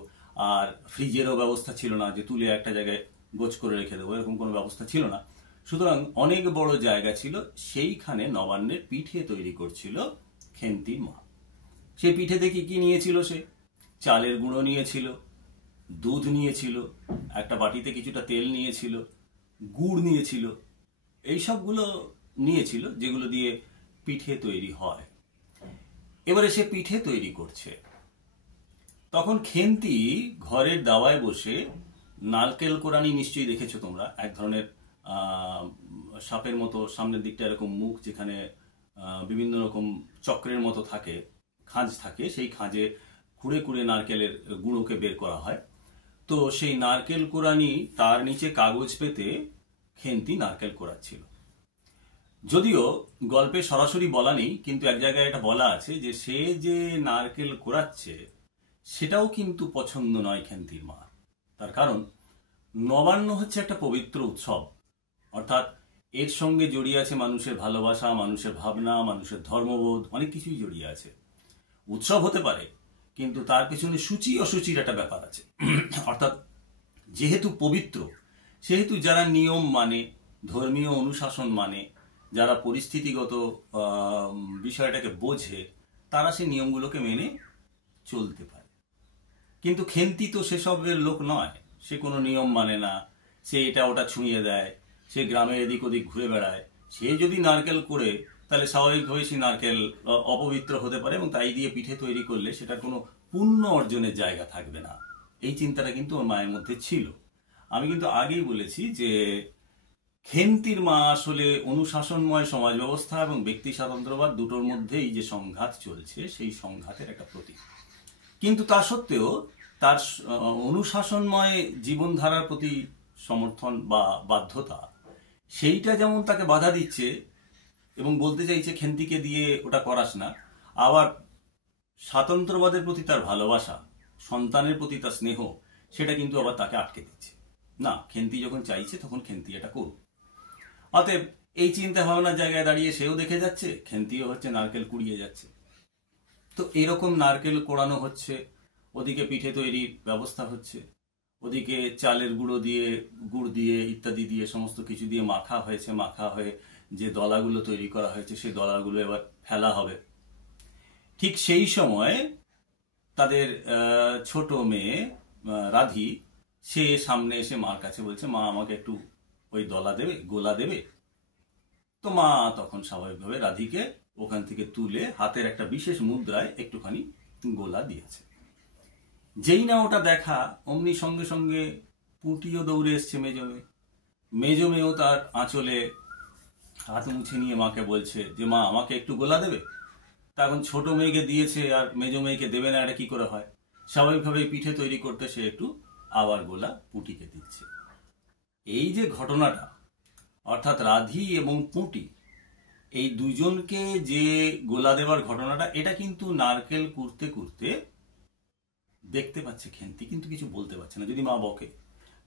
আর ফ্রিজেরও ব্যবস্থা ছিল না যে তুলে একটা জায়গায় গোছ করে রেখে দেবো, এরকম কোনো ব্যবস্থা ছিল না। সুতরাং অনেক বড় জায়গা ছিল, সেইখানে নবান্নের পিঠে তৈরি করছিল খেন্তির মা। সেই পিঠেতে কি কি নিয়েছিল? সে চালের গুঁড়ো নিয়েছিল, দুধ নিয়েছিল, একটা বাটিতে কিছুটা তেল নিয়েছিল, গুড় নিয়েছিল, এই সবগুলো নিয়েছিল যেগুলো দিয়ে পিঠে তৈরি হয়। এবারে সে পিঠে তৈরি করছে, তখন খেন্তি ঘরের দাওয়ায় বসে নারকেল কোরানি, নিশ্চয়ই দেখেছো তোমরা, এক ধরনের সাপের মতো সামনের দিকটা এরকম মুখ, যেখানে বিভিন্ন রকম চক্রের মতো থাকে, খাঁজ থাকে, সেই খাঁজে কুড়ে কুড়ে নারকেলের গুঁড়োকে বের করা হয়। তো সেই নারকেল কোরানি, তার নিচে কাগজ পেতে খেন্তি নারকেল কোরাচ্ছিল। যদিও গল্পে সরাসরি বলা নেই, কিন্তু এক জায়গায় এটা বলা আছে যে সে যে নারকেল কোরাচ্ছে সেটাও কিন্তু পছন্দ নয় খেন্তির মা। তার কারণ নবান্ন হচ্ছে একটা পবিত্র উৎসব, অর্থাৎ এর সঙ্গে জড়িয়ে আছে মানুষের ভালোবাসা, মানুষের ভাবনা, মানুষের ধর্মবোধ, অনেক কিছুই জড়িয়ে আছে। উৎসব হতে পারে, কিন্তু তার পেছনে সূচি অসুচির একটা ব্যাপার আছে। অর্থাৎ যেহেতু পবিত্র, সেহেতু যারা নিয়ম মানে, ধর্মীয় অনুশাসন মানে, যারা পরিস্থিতিগত বিষয়টাকে বোঝে, তারা সেই নিয়মগুলোকে মেনে চলতে পারে। কিন্তু খেন্তি তো সেসবের লোক নয়, সে কোনো নিয়ম মানে না, সে এটা ওটা ছুঁয়ে দেয়, সে গ্রামের এদিক ওদিক ঘুরে বেড়ায়। সে যদি নারকেল করে, তাহলে স্বাভাবিকভাবে সেই নারকেল অপবিত্র হতে পারে, এবং তাই দিয়ে পিঠে তৈরি করলে সেটার কোনো পুণ্য অর্জনের জায়গা থাকবে না। এই চিন্তাটা কিন্তু ওর মায়ের মধ্যে ছিল। আমি কিন্তু আগেই বলেছি যে খেন্তির মা আসলে অনুশাসনময় সমাজ ব্যবস্থা এবং ব্যক্তি স্বাতন্ত্র্যবাদ দুটোর মধ্যেই যে সংঘাত চলছে, সেই সংঘাতের একটা প্রতীক। কিন্তু তা সত্ত্বেও তার অনুশাসনময় জীবনধারার প্রতি সমর্থন বা বাধ্যতা, সেইটা যেমন তাকে বাধা দিচ্ছে এবং বলতে চাইছে খেন্তিকে দিয়ে ওটা করাস না, আবার স্বাতন্ত্র্যবাদের প্রতি তার ভালোবাসা, সন্তানের প্রতি তার স্নেহ, সেটা কিন্তু আবার তাকে আটকে দিচ্ছে না। খেন্তি যখন চাইছে তখন খেন্তি এটা করুক। অতএব এই চিন্তা ভাবনার জায়গায় দাঁড়িয়ে সেও দেখে যাচ্ছে, খেন্তিও হচ্ছে নারকেল কুড়িয়ে যাচ্ছে। তো এরকম নারকেল কোড়ানো হচ্ছে, ওদিকে পিঠে তৈরির ব্যবস্থা হচ্ছে, ওদিকে চালের গুঁড়ো দিয়ে, গুড় দিয়ে, ইত্যাদি দিয়ে, সমস্ত কিছু দিয়ে মাখা হয়েছে। মাখা হয়ে যে দলাগুলো তৈরি করা হয়েছে, সেই দলাগুলো এবার ফেলা হবে। ঠিক সেই সময় তাদের ছোট মেয়ে রাধি, সে সামনে এসে মার কাছে বলছে, মা আমাকে একটু ওই দলা দেবে, গোলা দেবে। তো মা তখন স্বাভাবিকভাবে রাধিকে ওখান থেকে তুলে হাতের একটা বিশেষ মুদ্রায় একটুখানি গোলা দিয়েছে। যেই না ওটা দেখা, অমনি সঙ্গে সঙ্গে পুঁটিও দৌড়ে এসছে মেজমে। মেজমেও তার আঁচলে হাত মুছে নিয়ে মাকে বলছে যে মা আমাকে একটু গোলা দেবে। তা এখন ছোট মেয়েকে দিয়েছে আর মেজো মেয়েকে দেবে না, এটা কি করে হয়? স্বাভাবিকভাবে পিঠে তৈরি করতে সে একটু আবার গোলা পুঁটিকে দিচ্ছে। এই যে ঘটনাটা, অর্থাৎ রাধি এবং পুঁটি, এই দুজনকে যে গোলা দেবার ঘটনাটা, এটা কিন্তু নারকেল কুড়তে কুড়তে দেখতে পাচ্ছে খেন্তি, কিন্তু কিছু বলতে পারছে না, যদি মা বকে।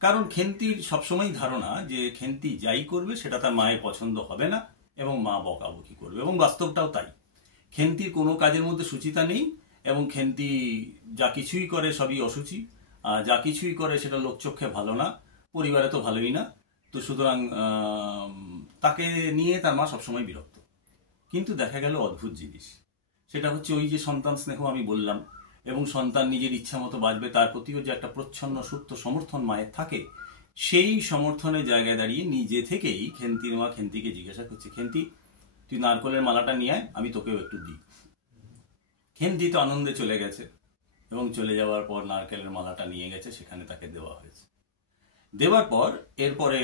কারণ খেন্তির সবসময় ধারণা যে খেন্তি যাই করবে সেটা তার মায়ের পছন্দ হবে না এবং মা বকাবকি করবে, এবং বাস্তবটাও তাই। খেন্তির কোনো কাজের মধ্যে সুচিতা নেই, এবং খেন্তি যা কিছুই করে সবই অসুচি, যা কিছুই করে সেটা লোকচক্ষে ভালো না, পরিবারে তো ভালোই না। তো সুতরাং তাকে নিয়ে তার মা সবসময় বিরক্ত। কিন্তু দেখা গেল অদ্ভুত জিনিস, সেটা হচ্ছে ওই যে সন্তান স্নেহ আমি বললাম, এবং সন্তান নিজের ইচ্ছা মতো বাঁচবে, তার প্রতিও যে একটা প্রচ্ছন্ন সুপ্ত সমর্থন মায়ের থাকে, সেই সমর্থনের জায়গায় দাঁড়িয়ে নিজে থেকেই খেন্তির মা খেন্তিকে জিজ্ঞাসা করছে, খেন্তি তুই নারকলের মালাটা নিয়ে আয়, আমি তোকেও একটু দিই। খেন্তি তো আনন্দে চলে গেছে, এবং চলে যাওয়ার পর নারকেলের মালাটা নিয়ে গেছে, সেখানে তাকে দেওয়া হয়েছে। দেওয়ার পর এরপরে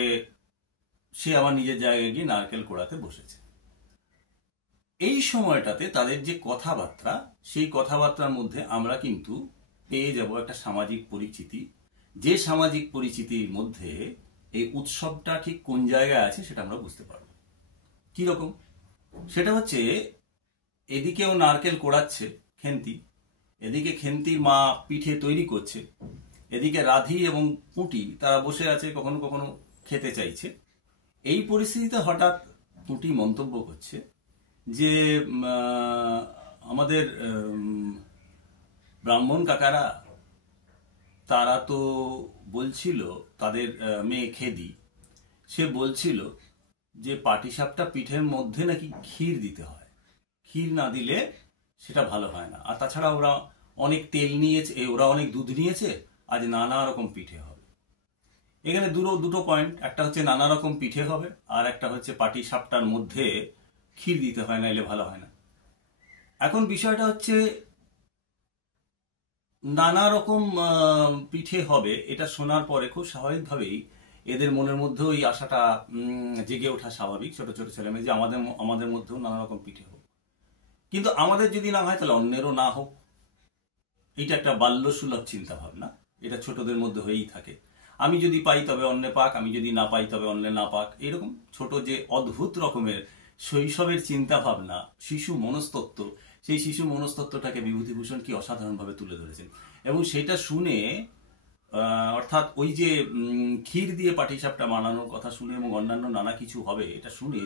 সে আবার নিজের জায়গায় গিয়ে নারকেল কোড়াতে বসেছে। এই সময়টাতে তাদের যে কথাবার্তা, সেই কথাবার্তার মধ্যে আমরা কিন্তু পেয়ে যাব একটা সামাজিক পরিচিতি, যে সামাজিক পরিচিতির মধ্যে এই উৎসবটা ঠিক কোন জায়গায় আছে সেটা আমরা বুঝতে পারবো। কি রকম? সেটা হচ্ছে, এদিকেও নারকেল কোড়াচ্ছে খেন্তি, এদিকে খেন্তির মা পিঠে তৈরি করছে, এদিকে রাধি এবং পুঁটি তারা বসে আছে, কখনো কখনো খেতে চাইছে। এই পরিস্থিতিতে হঠাৎ পুঁটি মন্তব্য করছে যে আমাদের ব্রাহ্মণ কাকারা তারা তো বলছিল, তাদের মেয়ে খেদি, সে বলছিল যে পাটিসাপটা পিঠের মধ্যে নাকি ক্ষীর দিতে হয়, ক্ষীর না দিলে সেটা ভালো হয় না। আর তাছাড়া ওরা অনেক তেল নিয়েছে, ওরা অনেক দুধ নিয়েছে, আজ নানা রকম পিঠে হবে। এখানে দুটো পয়েন্ট, একটা হচ্ছে নানা রকম পিঠে হবে, আর একটা হচ্ছে পাটিসাপটার মধ্যে ক্ষীর দিতে হয় না, এলে ভালো হয় না। এখন বিষয়টা হচ্ছে, নানা রকম পিঠে হবে, এটা শোনার পরে খুব স্বাভাবিকভাবেই এদের মনের মধ্যে ওই আশাটা জেগে ওঠা স্বাভাবিক, ছোট ছোট ছেলেমেয়ে, যে আমাদের মধ্যেও নানা রকম পিঠে হোক। কিন্তু আমাদের যদি না হয় তাহলে অন্যেরও না হোক। এইটা একটা বাল্যসুলভ চিন্তা ভাবনা, এটা ছোটদের মধ্যে হয়েই থাকে। আমি যদি পাই তবে অন্যে পাক, আমি যদি না পাই তবে অন্যে না পাক। এরকম ছোট যে অদ্ভুত রকমের শৈশবের চিন্তা ভাবনা, শিশু মনস্তত্ত্ব, সেই শিশু মনস্তত্ত্বটাকে বিভূতিভূষণ কি অসাধারণভাবে তুলে ধরেছেন। এবং সেটা শুনে, অর্থাৎ ওই যে ক্ষীর দিয়ে পাটিসাপটা বানানোর কথা শুনে এবং অন্যান্য নানা কিছু হবে, এটা শুনে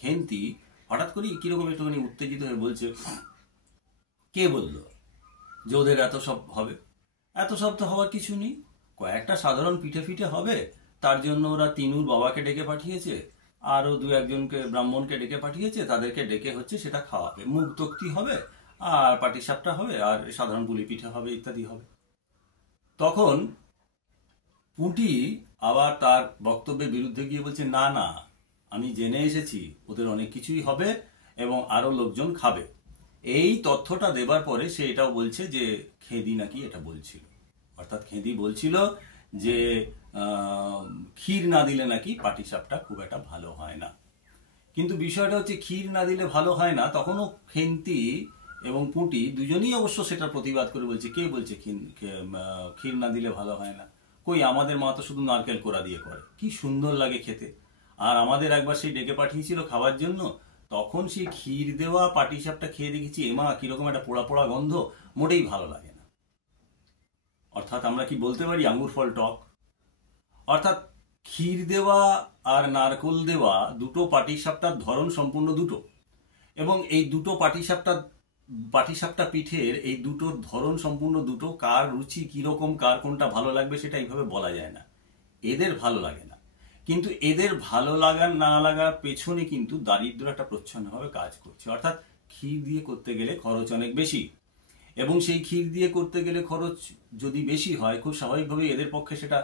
খেন্তি হঠাৎ করেই কিরকম একটুখানি উত্তেজিত হয়ে বলছে, কে বলল যে ওদের এত সব হবে? এত সব তো হওয়ার কিছু নেই, কয়েকটা সাধারণ পিঠে ফিঠে হবে, তার জন্য ওরা তিনুর বাবাকে ডেকে পাঠিয়েছে, আরো দু একজনকে ব্রাহ্মণকে ডেকে পাঠিয়েছে, তাদেরকে ডেকে হচ্ছে সেটা খাওয়াবে, মুগ তক্তি হবে আর পাটিসাপটা হবে আর সাধারণ পুলি পিঠে হবে ইত্যাদি হবে। তখন পুঁটি আবার তার বক্তব্যের বিরুদ্ধে গিয়ে বলছে, না না, আমি জেনে এসেছি ওদের অনেক কিছুই হবে এবং আরো লোকজন খাবে। এই তথ্যটা দেবার পরে সে এটাও বলছে যে খেদি নাকি এটা বলছিল, অর্থাৎ খেদি বলছিল যে ক্ষীর না দিলে নাকি পাটিসাপটা খুব একটা ভালো হয় না। কিন্তু বিষয়টা হচ্ছে ক্ষীর না দিলে ভালো হয় না, তখনও খেন্তি এবং পুঁটি দুজনেই অবশ্য সেটা প্রতিবাদ করে বলছে, কে বলছে ক্ষীর না দিলে ভালো হয় না? কই, আমাদের মা তো শুধু নারকেল কোড়া দিয়ে করে, কি সুন্দর লাগে খেতে। আর আমাদের একবার সেই ডেকে পাঠিয়েছিল খাওয়ার জন্য, তখন সেই ক্ষীর দেওয়া পাটিসাপটা খেয়ে দেখেছি, এমা কিরকম একটা পোড়া পোড়া গন্ধ, মোটেই ভালো লাগে না। অর্থাৎ আমরা কি বলতে পারি, আঙুর ফল টক। অর্থাৎ ক্ষীর দেওয়া আর নারকোল দেওয়া দুটো পাটিসাপটার ধরন সম্পূর্ণ দুটো, এবং এই দুটো পাটিসাপটা পিঠের এই দুটোর ধরন সম্পূর্ণ দুটো। কার রুচি কিরকম, কার কোনটা ভালো লাগবে সেটা এইভাবে বলা যায় না। এদের ভালো লাগে না, কিন্তু এদের ভালো লাগার না লাগার পেছনে কিন্তু দারিদ্র একটা প্রচ্ছন্নভাবে কাজ করছে। অর্থাৎ ক্ষীর দিয়ে করতে গেলে খরচ অনেক বেশি, এবং সেই ক্ষীর দিয়ে করতে গেলে খরচ যদি বেশি হয়, খুব স্বাভাবিকভাবে এদের পক্ষে সেটা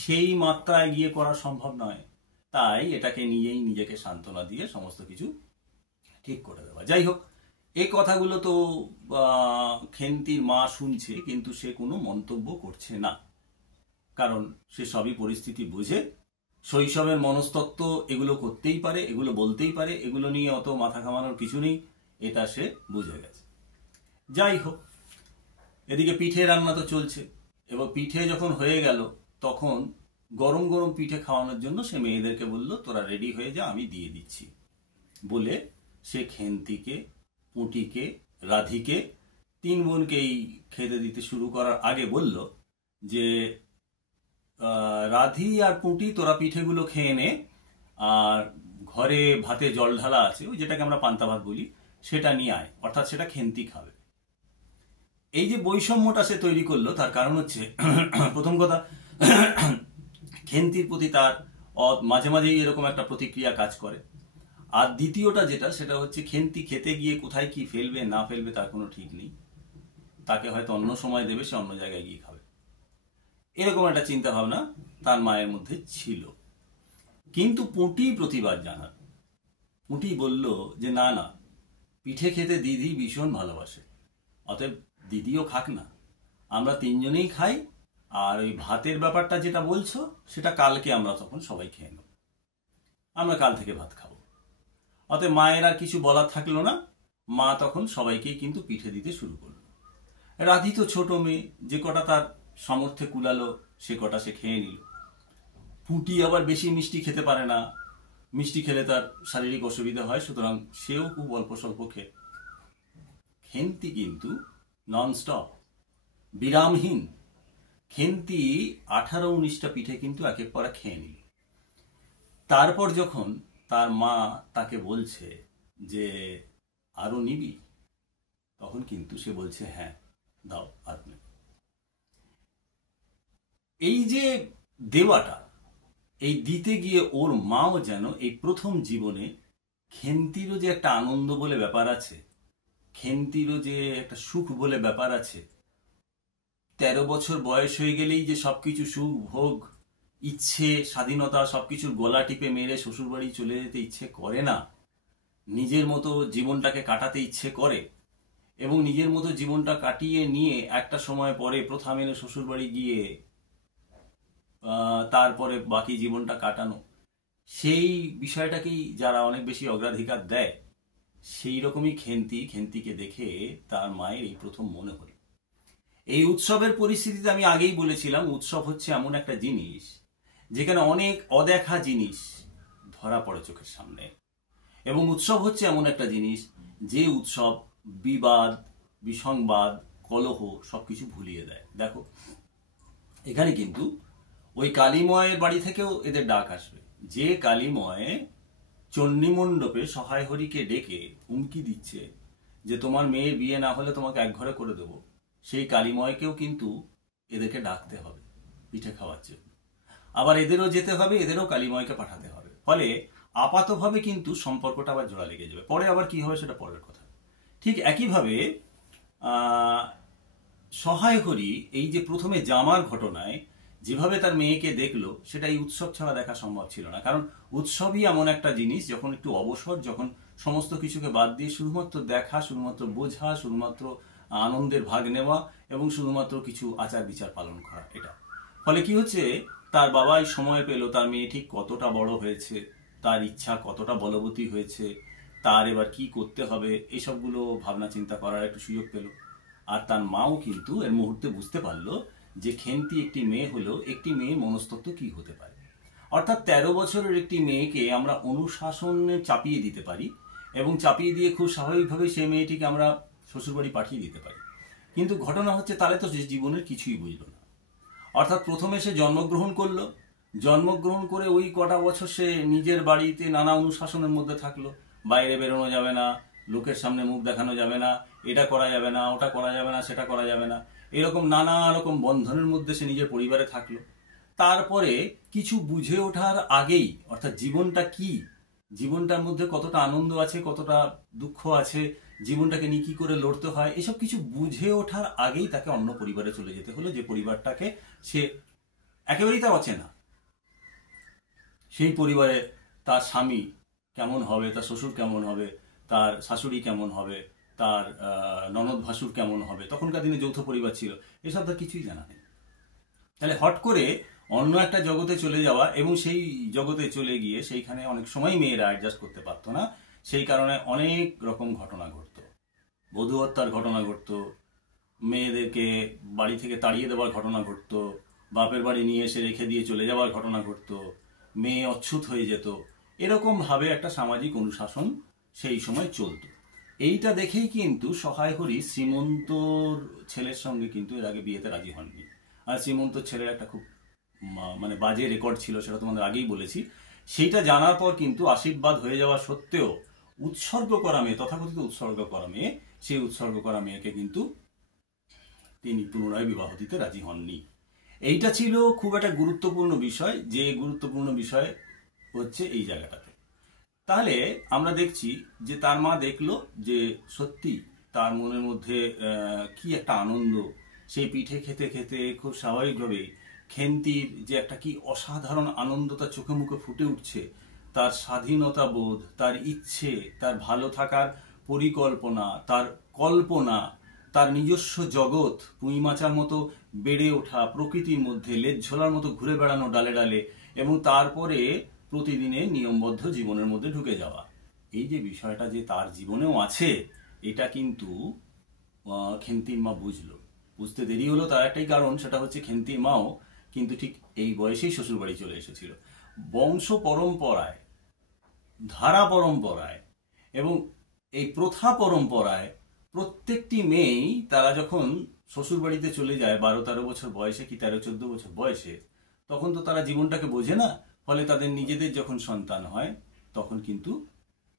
সেই মাত্রায় গিয়ে করা সম্ভব নয়। তাই এটাকে নিয়েই নিজেকে সান্ত্বনা দিয়ে সমস্ত কিছু ঠিক করে দেওয়া। যাই হোক, এই কথাগুলো তো খেন্তির মা শুনছে, কিন্তু সে কোনো মন্তব্য করছে না, কারণ সে সবই পরিস্থিতি বুঝে। শৈশবের মনস্তত্ত্ব এগুলো করতেই পারে, এগুলো বলতেই পারে, এগুলো নিয়ে অত মাথা ঘামানোর কিছু নেই, এটা সে বুঝে গেছে। যাই হোক, এদিকে পিঠে রান্না তো চলছে, এবং পিঠে যখন হয়ে গেল তখন গরম গরম পিঠে খাওয়ানোর জন্য সে মেয়েদেরকে বলল, তোরা রেডি হয়ে যা, আমি দিয়ে দিচ্ছি বলে সে খেন্তিকে, পুঁটিকে, রাধিকে, তিন বোনকেই খেতে দিতে শুরু করার আগে বলল যে রাধি আর পুঁটি, তোরা পিঠেগুলো খেয়ে নে, আর ঘরে ভাতে জল ঢালা আছে, ওই যেটাকে আমরা পান্তা ভাত বলি, সেটা নিয়ে আয়, অর্থাৎ সেটা খেন্তি খাবে। এই যে বৈষম্যটা সে তৈরি করলো, তার কারণ হচ্ছে প্রথম কথা, খেন্তির প্রতি তার মাঝে মাঝেই এরকম একটা প্রতিক্রিয়া কাজ করে। আর দ্বিতীয়টা যেটা, সেটা হচ্ছে খেন্তি খেতে গিয়ে কোথায় কি ফেলবে না ফেলবে তার কোনো ঠিক নেই, তাকে হয়তো অন্য সময় দেবে, সে অন্য জায়গায় গিয়ে খাবে, এরকম একটা চিন্তা ভাবনা তার মায়ের মধ্যে ছিল। কিন্তু পুঁটি প্রতিবাদ জানাল। পুঁটি বলল যে না না, পিঠে খেতে দিদি ভীষণ ভালোবাসে, অতএব দিদিও খাক না, আমরা তিনজনেই খাই, আর ওই ভাতের ব্যাপারটা যেটা বলছো সেটা কালকে আমরা তখন সবাই খেয়ে নেব, আমরা কাল থেকে ভাত খাবো। অতএব মায়ের আর কিছু বলার থাকলো না, মা তখন সবাইকেই কিন্তু পিঠে দিতে শুরু করলো। রাধি তো ছোট মেয়ে, যে কটা তার সামর্থ্যে কুলালো সে কটা সে খেয়ে নিল। পুঁটি আবার বেশি মিষ্টি খেতে পারে না, মিষ্টি খেলে তার শারীরিক অসুবিধা হয়, সুতরাং সেও খুব অল্প স্বল্প খেয়ে। খেন্তি কিন্তু ননস্টপ, বিরামহীন। খেন্তি 18-19টা পিঠে কিন্তু একের পর এক খেয়ে নিল। তারপর যখন তার মা তাকে বলছে যে আরো নিবি, তখন কিন্তু সে বলছে হ্যাঁ দাও আরো নেব। এই যে দেওয়াটা, এই দিতে গিয়ে ওর মাও যেন এই প্রথম জীবনে, খেন্তিরও যে একটা আনন্দ বলে ব্যাপার আছে, খেন্তিরও যে একটা সুখ বলে ব্যাপার আছে, 13 বছর বয়স হয়ে গেলেই যে সবকিছু সুখ ভোগ, ইচ্ছে, স্বাধীনতা সবকিছুর গলা টিপে মেরে শ্বশুরবাড়ি চলে যেতে ইচ্ছে করে না, নিজের মতো জীবনটাকে কাটাতে ইচ্ছে করে, এবং নিজের মতো জীবনটা কাটিয়ে নিয়ে একটা সময় পরে প্রথা মেনে শ্বশুরবাড়ি গিয়ে তারপরে বাকি জীবনটা কাটানো, সেই বিষয়টাকেই যারা অনেক বেশি অগ্রাধিকার দেয়, সেই রকমই খেন্তিকে দেখে তার মায়ের এই প্রথম মনে হলো। এই উৎসবের পরিস্থিতিতে আমি আগেই বলেছিলাম, উৎসব হচ্ছে এমন একটা জিনিস যেখানে অনেক অদেখা জিনিস ধরা পড়ে চোখের সামনে, এবং উৎসব হচ্ছে এমন একটা জিনিস যে উৎসব বিবাদ, বিসংবাদ, কলহ সবকিছু ভুলিয়ে দেয়। দেখো, এখানে কিন্তু ওই কালীময়ের বাড়ি থেকেও এদের ডাক আসবে, যে কালীময় চণ্ডীমণ্ডপে সহায় হরিকে ডেকে হুমকি দিচ্ছে যে তোমার মেয়ের বিয়ে না হলে তোমাকে এক ঘরে করে দেবো, সেই কালীময়কেও কিন্তু এদেরকে ডাকতে হবে পিঠে খাওয়ার জন্য। আবার এদেরও যেতে হবে, এদেরও কালীময়কে পাঠাতে হবে। ফলে আপাতভাবে কিন্তু সম্পর্কটা আবার জোড়া লেগে যাবে, পরে আবার কি হবে সেটা পরের কথা। ঠিক একইভাবে সহায় হরি এই যে প্রথমে জামার ঘটনায় যেভাবে তার মেয়েকে দেখলো, সেটা এই উৎসব ছাড়া দেখা সম্ভব ছিল না। কারণ উৎসবই এমন একটা জিনিস যখন একটু অবসর, যখন সমস্ত কিছুকে বাদ দিয়ে শুধুমাত্র দেখা, শুধুমাত্র বোঝা, শুধুমাত্র আনন্দের ভাগ নেওয়া এবং শুধুমাত্র কিছু আচার বিচার পালন করা। এটা ফলে কি হচ্ছে, তার বাবাই সময় পেল তার মেয়ে ঠিক কতটা বড় হয়েছে, তার ইচ্ছা কতটা বলবতী হয়েছে, তার এবার কি করতে হবে, এইসবগুলো ভাবনা চিন্তা করার একটু সুযোগ পেল। আর তার মাও কিন্তু এর মুহূর্তে বুঝতে পারলো যে খেন্তি একটি মেয়ে হলো, একটি মেয়ে মনস্তত্ত্ব কি হতে পারে। অর্থাৎ 13 বছরের একটি মেয়েকে আমরা অনুশাসনে চাপিয়ে দিতে পারি এবং চাপিয়ে দিয়ে খুব স্বাভাবিকভাবে সেই মেয়েটিকে আমরা শ্বশুরবাড়ি পাঠিয়ে দিতে পারি। কিন্তু ঘটনা হচ্ছে, তাহলে তো সে জীবনের কিছুই বুঝলো না। অর্থাৎ প্রথমে সে জন্মগ্রহণ করলো, জন্মগ্রহণ করে ওই কটা বছর সে নিজের বাড়িতে নানা অনুশাসনের মধ্যে থাকলো। বাইরে বেরোনো যাবে না, লোকের সামনে মুখ দেখানো যাবে না, এটা করা যাবে না, ওটা করা যাবে না, সেটা করা যাবে না, এরকম নানা রকম বন্ধনের মধ্যে সে নিজের পরিবারে থাকলো। তারপরে কিছু বুঝে ওঠার আগেই, অর্থাৎ জীবনটা কি, জীবনটার মধ্যে কতটা আনন্দ আছে, কতটা দুঃখ আছে, জীবনটাকে নিয়ে কি করে লড়তে হয়, এসব কিছু বুঝে ওঠার আগেই তাকে অন্য পরিবারে চলে যেতে হলো, যে পরিবারটাকে সে একেবারেই তার অচেনা। সেই পরিবারে তার স্বামী কেমন হবে, তার শ্বশুর কেমন হবে, তার শাশুড়ি কেমন হবে, তার ননদ ভাসুর কেমন হবে, তখনকার দিনে যৌথ পরিবার ছিল, এসব তার কিছুই জানা নেই। তাহলে হট করে অন্য একটা জগতে চলে যাওয়া, এবং সেই জগতে চলে গিয়ে সেইখানে অনেক সময় মেয়েরা অ্যাডজাস্ট করতে পারতো না, সেই কারণে অনেক রকম ঘটনা ঘটতো। বধূ হত্যার ঘটনা ঘটতো, মেয়েদেরকে বাড়ি থেকে তাড়িয়ে দেওয়ার ঘটনা ঘটতো, বাপের বাড়ি নিয়ে এসে রেখে দিয়ে চলে যাওয়ার ঘটনা ঘটতো, মেয়ে অচ্ছুত হয়ে যেত। এরকম ভাবে একটা সামাজিক অনুশাসন সেই সময় চলতো। এইটা দেখেই কিন্তু সহায় হরি শ্রীমন্তর ছেলের সঙ্গে কিন্তু এর আগে বিয়েতে রাজি হননি। আর শ্রীমন্তর ছেলের একটা খুব মানে বাজে রেকর্ড ছিল, সেটা তোমাদের আগেই বলেছি। সেইটা জানার পর কিন্তু আশীর্বাদ হয়ে যাওয়া সত্ত্বেও উৎসর্গ করা মেয়ে, তথাকথিত উৎসর্গ করা মেয়ে, সেই উৎসর্গ করা মেয়েকে কিন্তু তিনি পুনরায় বিবাহ দিতে রাজি হননি। এইটা ছিল খুব একটা গুরুত্বপূর্ণ বিষয়, যে গুরুত্বপূর্ণ বিষয় হচ্ছে এই জায়গাটাতে। তাহলে আমরা দেখছি যে তার মা দেখলো যে সত্যি তার মনের মধ্যে কি একটা আনন্দ, সেই পিঠে খেতে খেতে খুব স্বাভাবিকভাবে খেন্তির যে একটা কি অসাধারণ আনন্দ তার চোখে মুখে ফুটে উঠছে, তার স্বাধীনতা বোধ, তার ইচ্ছে, তার ভালো থাকার পরিকল্পনা, তার কল্পনা, তার নিজস্ব জগৎ, পুঁই মাচার মতো বেড়ে ওঠা প্রকৃতির মধ্যে লেজ ঝোলার মতো ঘুরে বেড়ানো ডালে ডালে, এবং তারপরে প্রতিদিনের নিয়মবদ্ধ জীবনের মধ্যে ঢুকে যাওয়া। এই যে বিষয়টা যে তার জীবনেও আছে, এটা কিন্তু খেন্তির মা বুঝলো। বুঝতে দেরি হলো তার একটাই কারণ, সেটা হচ্ছে খেন্তির মাও কিন্তু ঠিক এই বয়সেই শ্বশুরবাড়ি চলে এসেছিল। বংশ পরম্পরায়, ধারা পরম্পরায় এবং এই প্রথা পরম্পরায় প্রত্যেকটি মেয়েই তারা যখন শ্বশুরবাড়িতে চলে যায় 12-13 বছর বয়সে কি 13-14 বছর বয়সে, তখন তো তারা জীবনটাকে বোঝে না। ফলে তাদের নিজেদের যখন সন্তান হয়, তখন কিন্তু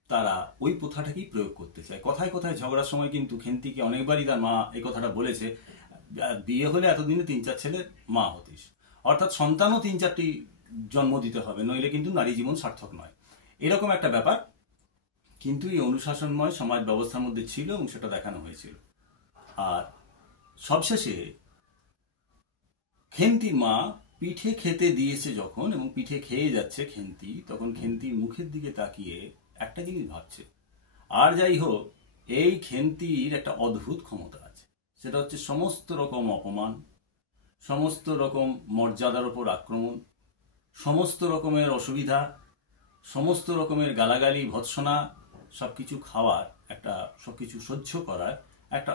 তারা ওই প্রথাটাকেই প্রয়োগ করতে চায়। কথায় কথায় ঝগড়ার সময় কিন্তু খেন্তিকে অনেকবারই তার মা এই কথাটা বলেছে, বিয়ে হলে এতদিনে 3-4 ছেলের মা হতিস, অর্থাৎ সন্তানও 3-4টি জন্ম দিতে হবে, নইলে কিন্তু নারী জীবন সার্থক নয়, এরকম একটা ব্যাপার কিন্তু এই অনুশাসনময় সমাজ ব্যবস্থার মধ্যে ছিল, এবং সেটা দেখানো হয়েছিল। আর সবশেষে খেন্তির মা পিঠে খেতে দিয়েছে যখন, এবং পিঠে খেয়ে যাচ্ছে খেন্তি, তখন খেন্তির মুখের দিকে তাকিয়ে একটা জিনিস ভাবছে। আর যাই হোক, এই খেন্তির একটা অদ্ভুত ক্ষমতা আছে, সেটা হচ্ছে সমস্ত রকম অপমান, সমস্ত রকম মর্যাদার ওপর আক্রমণ, সমস্ত রকমের অসুবিধা, সমস্ত রকমের গালাগালি ভৎসনা, সবকিছু খাওয়ার একটা, সবকিছু সহ্য করার একটা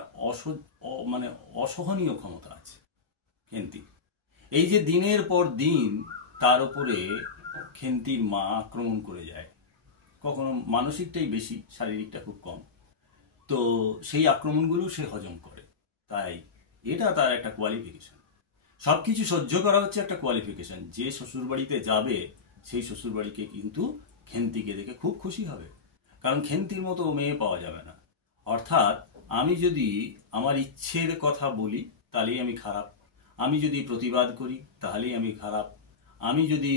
মানে অসহনীয় ক্ষমতা আছে খেন্তি। এই যে দিনের পর দিন তার উপরে খেন্তির মা আক্রমণ করে যায়, কখনো মানসিকটাই বেশি, শারীরিকটা খুব কম, তো সেই আক্রমণগুলো সে হজম করে। তাই এটা তার একটা কোয়ালিফিকেশন। সবকিছু সহ্য করা হচ্ছে একটা কোয়ালিফিকেশন। যে শ্বশুরবাড়িতে যাবে সেই শ্বশুরবাড়িকে কিন্তু খেন্তিকে দেখে খুব খুশি হবে, কারণ খেন্তির মতো মেয়ে পাওয়া যাবে না। অর্থাৎ আমি যদি আমার ইচ্ছের কথা বলি তাহলেই আমি খারাপ, আমি যদি প্রতিবাদ করি তাহলেই আমি খারাপ, আমি যদি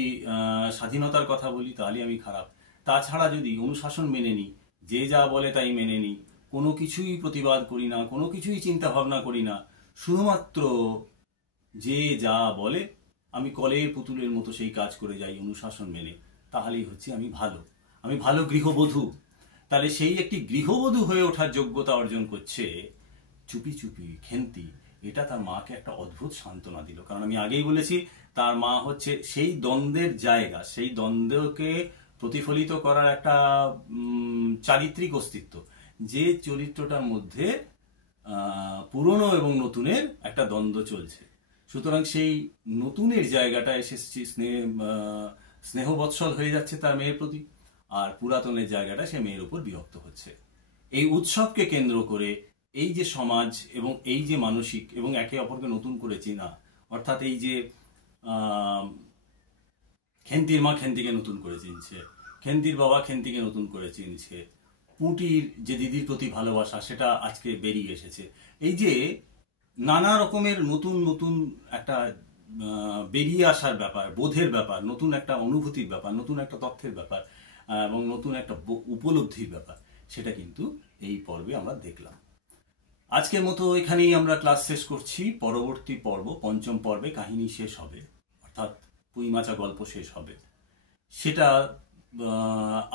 স্বাধীনতার কথা বলি তাহলেই আমি খারাপ। তাছাড়া যদি অনুশাসন মেনে নিই, যে যা বলে তাই মেনে নিই, কোনো কিছুই প্রতিবাদ করি না, কোনো কিছুই চিন্তা ভাবনা করি না, শুধুমাত্র যে যা বলে আমি কলের পুতুলের মতো সেই কাজ করে যাই অনুশাসন মেনে, তাহলেই হচ্ছে আমি ভালো গৃহবধূ। তাহলে সেই একটি গৃহবধূ হয়ে ওঠার যোগ্যতা অর্জন করছে চুপি চুপি খেন্তি। এটা তার মাকে একটা অদ্ভুত সান্ত্বনা দিল। কারণ আমি আগেই বলেছি, তার মা হচ্ছে সেই দ্বন্দ্বের জায়গা, সেই দ্বন্দ্বকে প্রতিফলিত করার একটা চারিত্রিক অস্তিত্ব, যে চরিত্রটার মধ্যে পুরনো এবং নতুনের একটা দ্বন্দ্ব চলছে। সুতরাং সেই নতুনের জায়গাটা এসে স্নেহবৎসল হয়ে যাচ্ছে তার মেয়ের প্রতি, আর পুরাতনের জায়গাটা সে মেয়ের উপর বিরক্ত হচ্ছে। এই উৎসবকে কেন্দ্র করে এই যে সমাজ এবং এই যে মানসিক এবং একে অপরকে নতুন করে চেনা, অর্থাৎ এই যে খেন্তির মা খেন্তিকে নতুন করে চিনছে, খেন্তির বাবা খেন্তিকে নতুন করে চিনছে, পুঁটির যে দিদির প্রতি ভালোবাসা সেটা আজকে বেরিয়ে এসেছে। এই যে নানা রকমের নতুন নতুন একটা বেরিয়ে আসার ব্যাপার, বোধের ব্যাপার, নতুন একটা অনুভূতির ব্যাপার, নতুন একটা তথ্যের ব্যাপার এবং নতুন একটা উপলব্ধির ব্যাপার, সেটা কিন্তু এই পর্বে আমরা দেখলাম। আজকের মতো এখানেই আমরা ক্লাস শেষ করছি। পরবর্তী পর্ব, পঞ্চম পর্বে কাহিনী শেষ হবে, অর্থাৎ পুঁইমাচা গল্প শেষ হবে। সেটা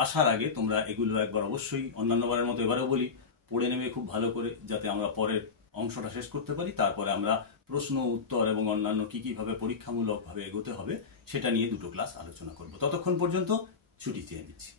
আসার আগে তোমরা এগুলো একবার অবশ্যই অন্যান্যবারের মতো এবারেও বলি পড়ে নেবে খুব ভালো করে, যাতে আমরা পরের অংশটা শেষ করতে পারি। তারপরে আমরা প্রশ্ন উত্তর এবং অন্যান্য কিভাবে পরীক্ষামূলকভাবে এগোতে হবে সেটা নিয়ে দুটো ক্লাস আলোচনা করব। ততক্ষণ পর্যন্ত ছুটি চেয়ে নিচ্ছি।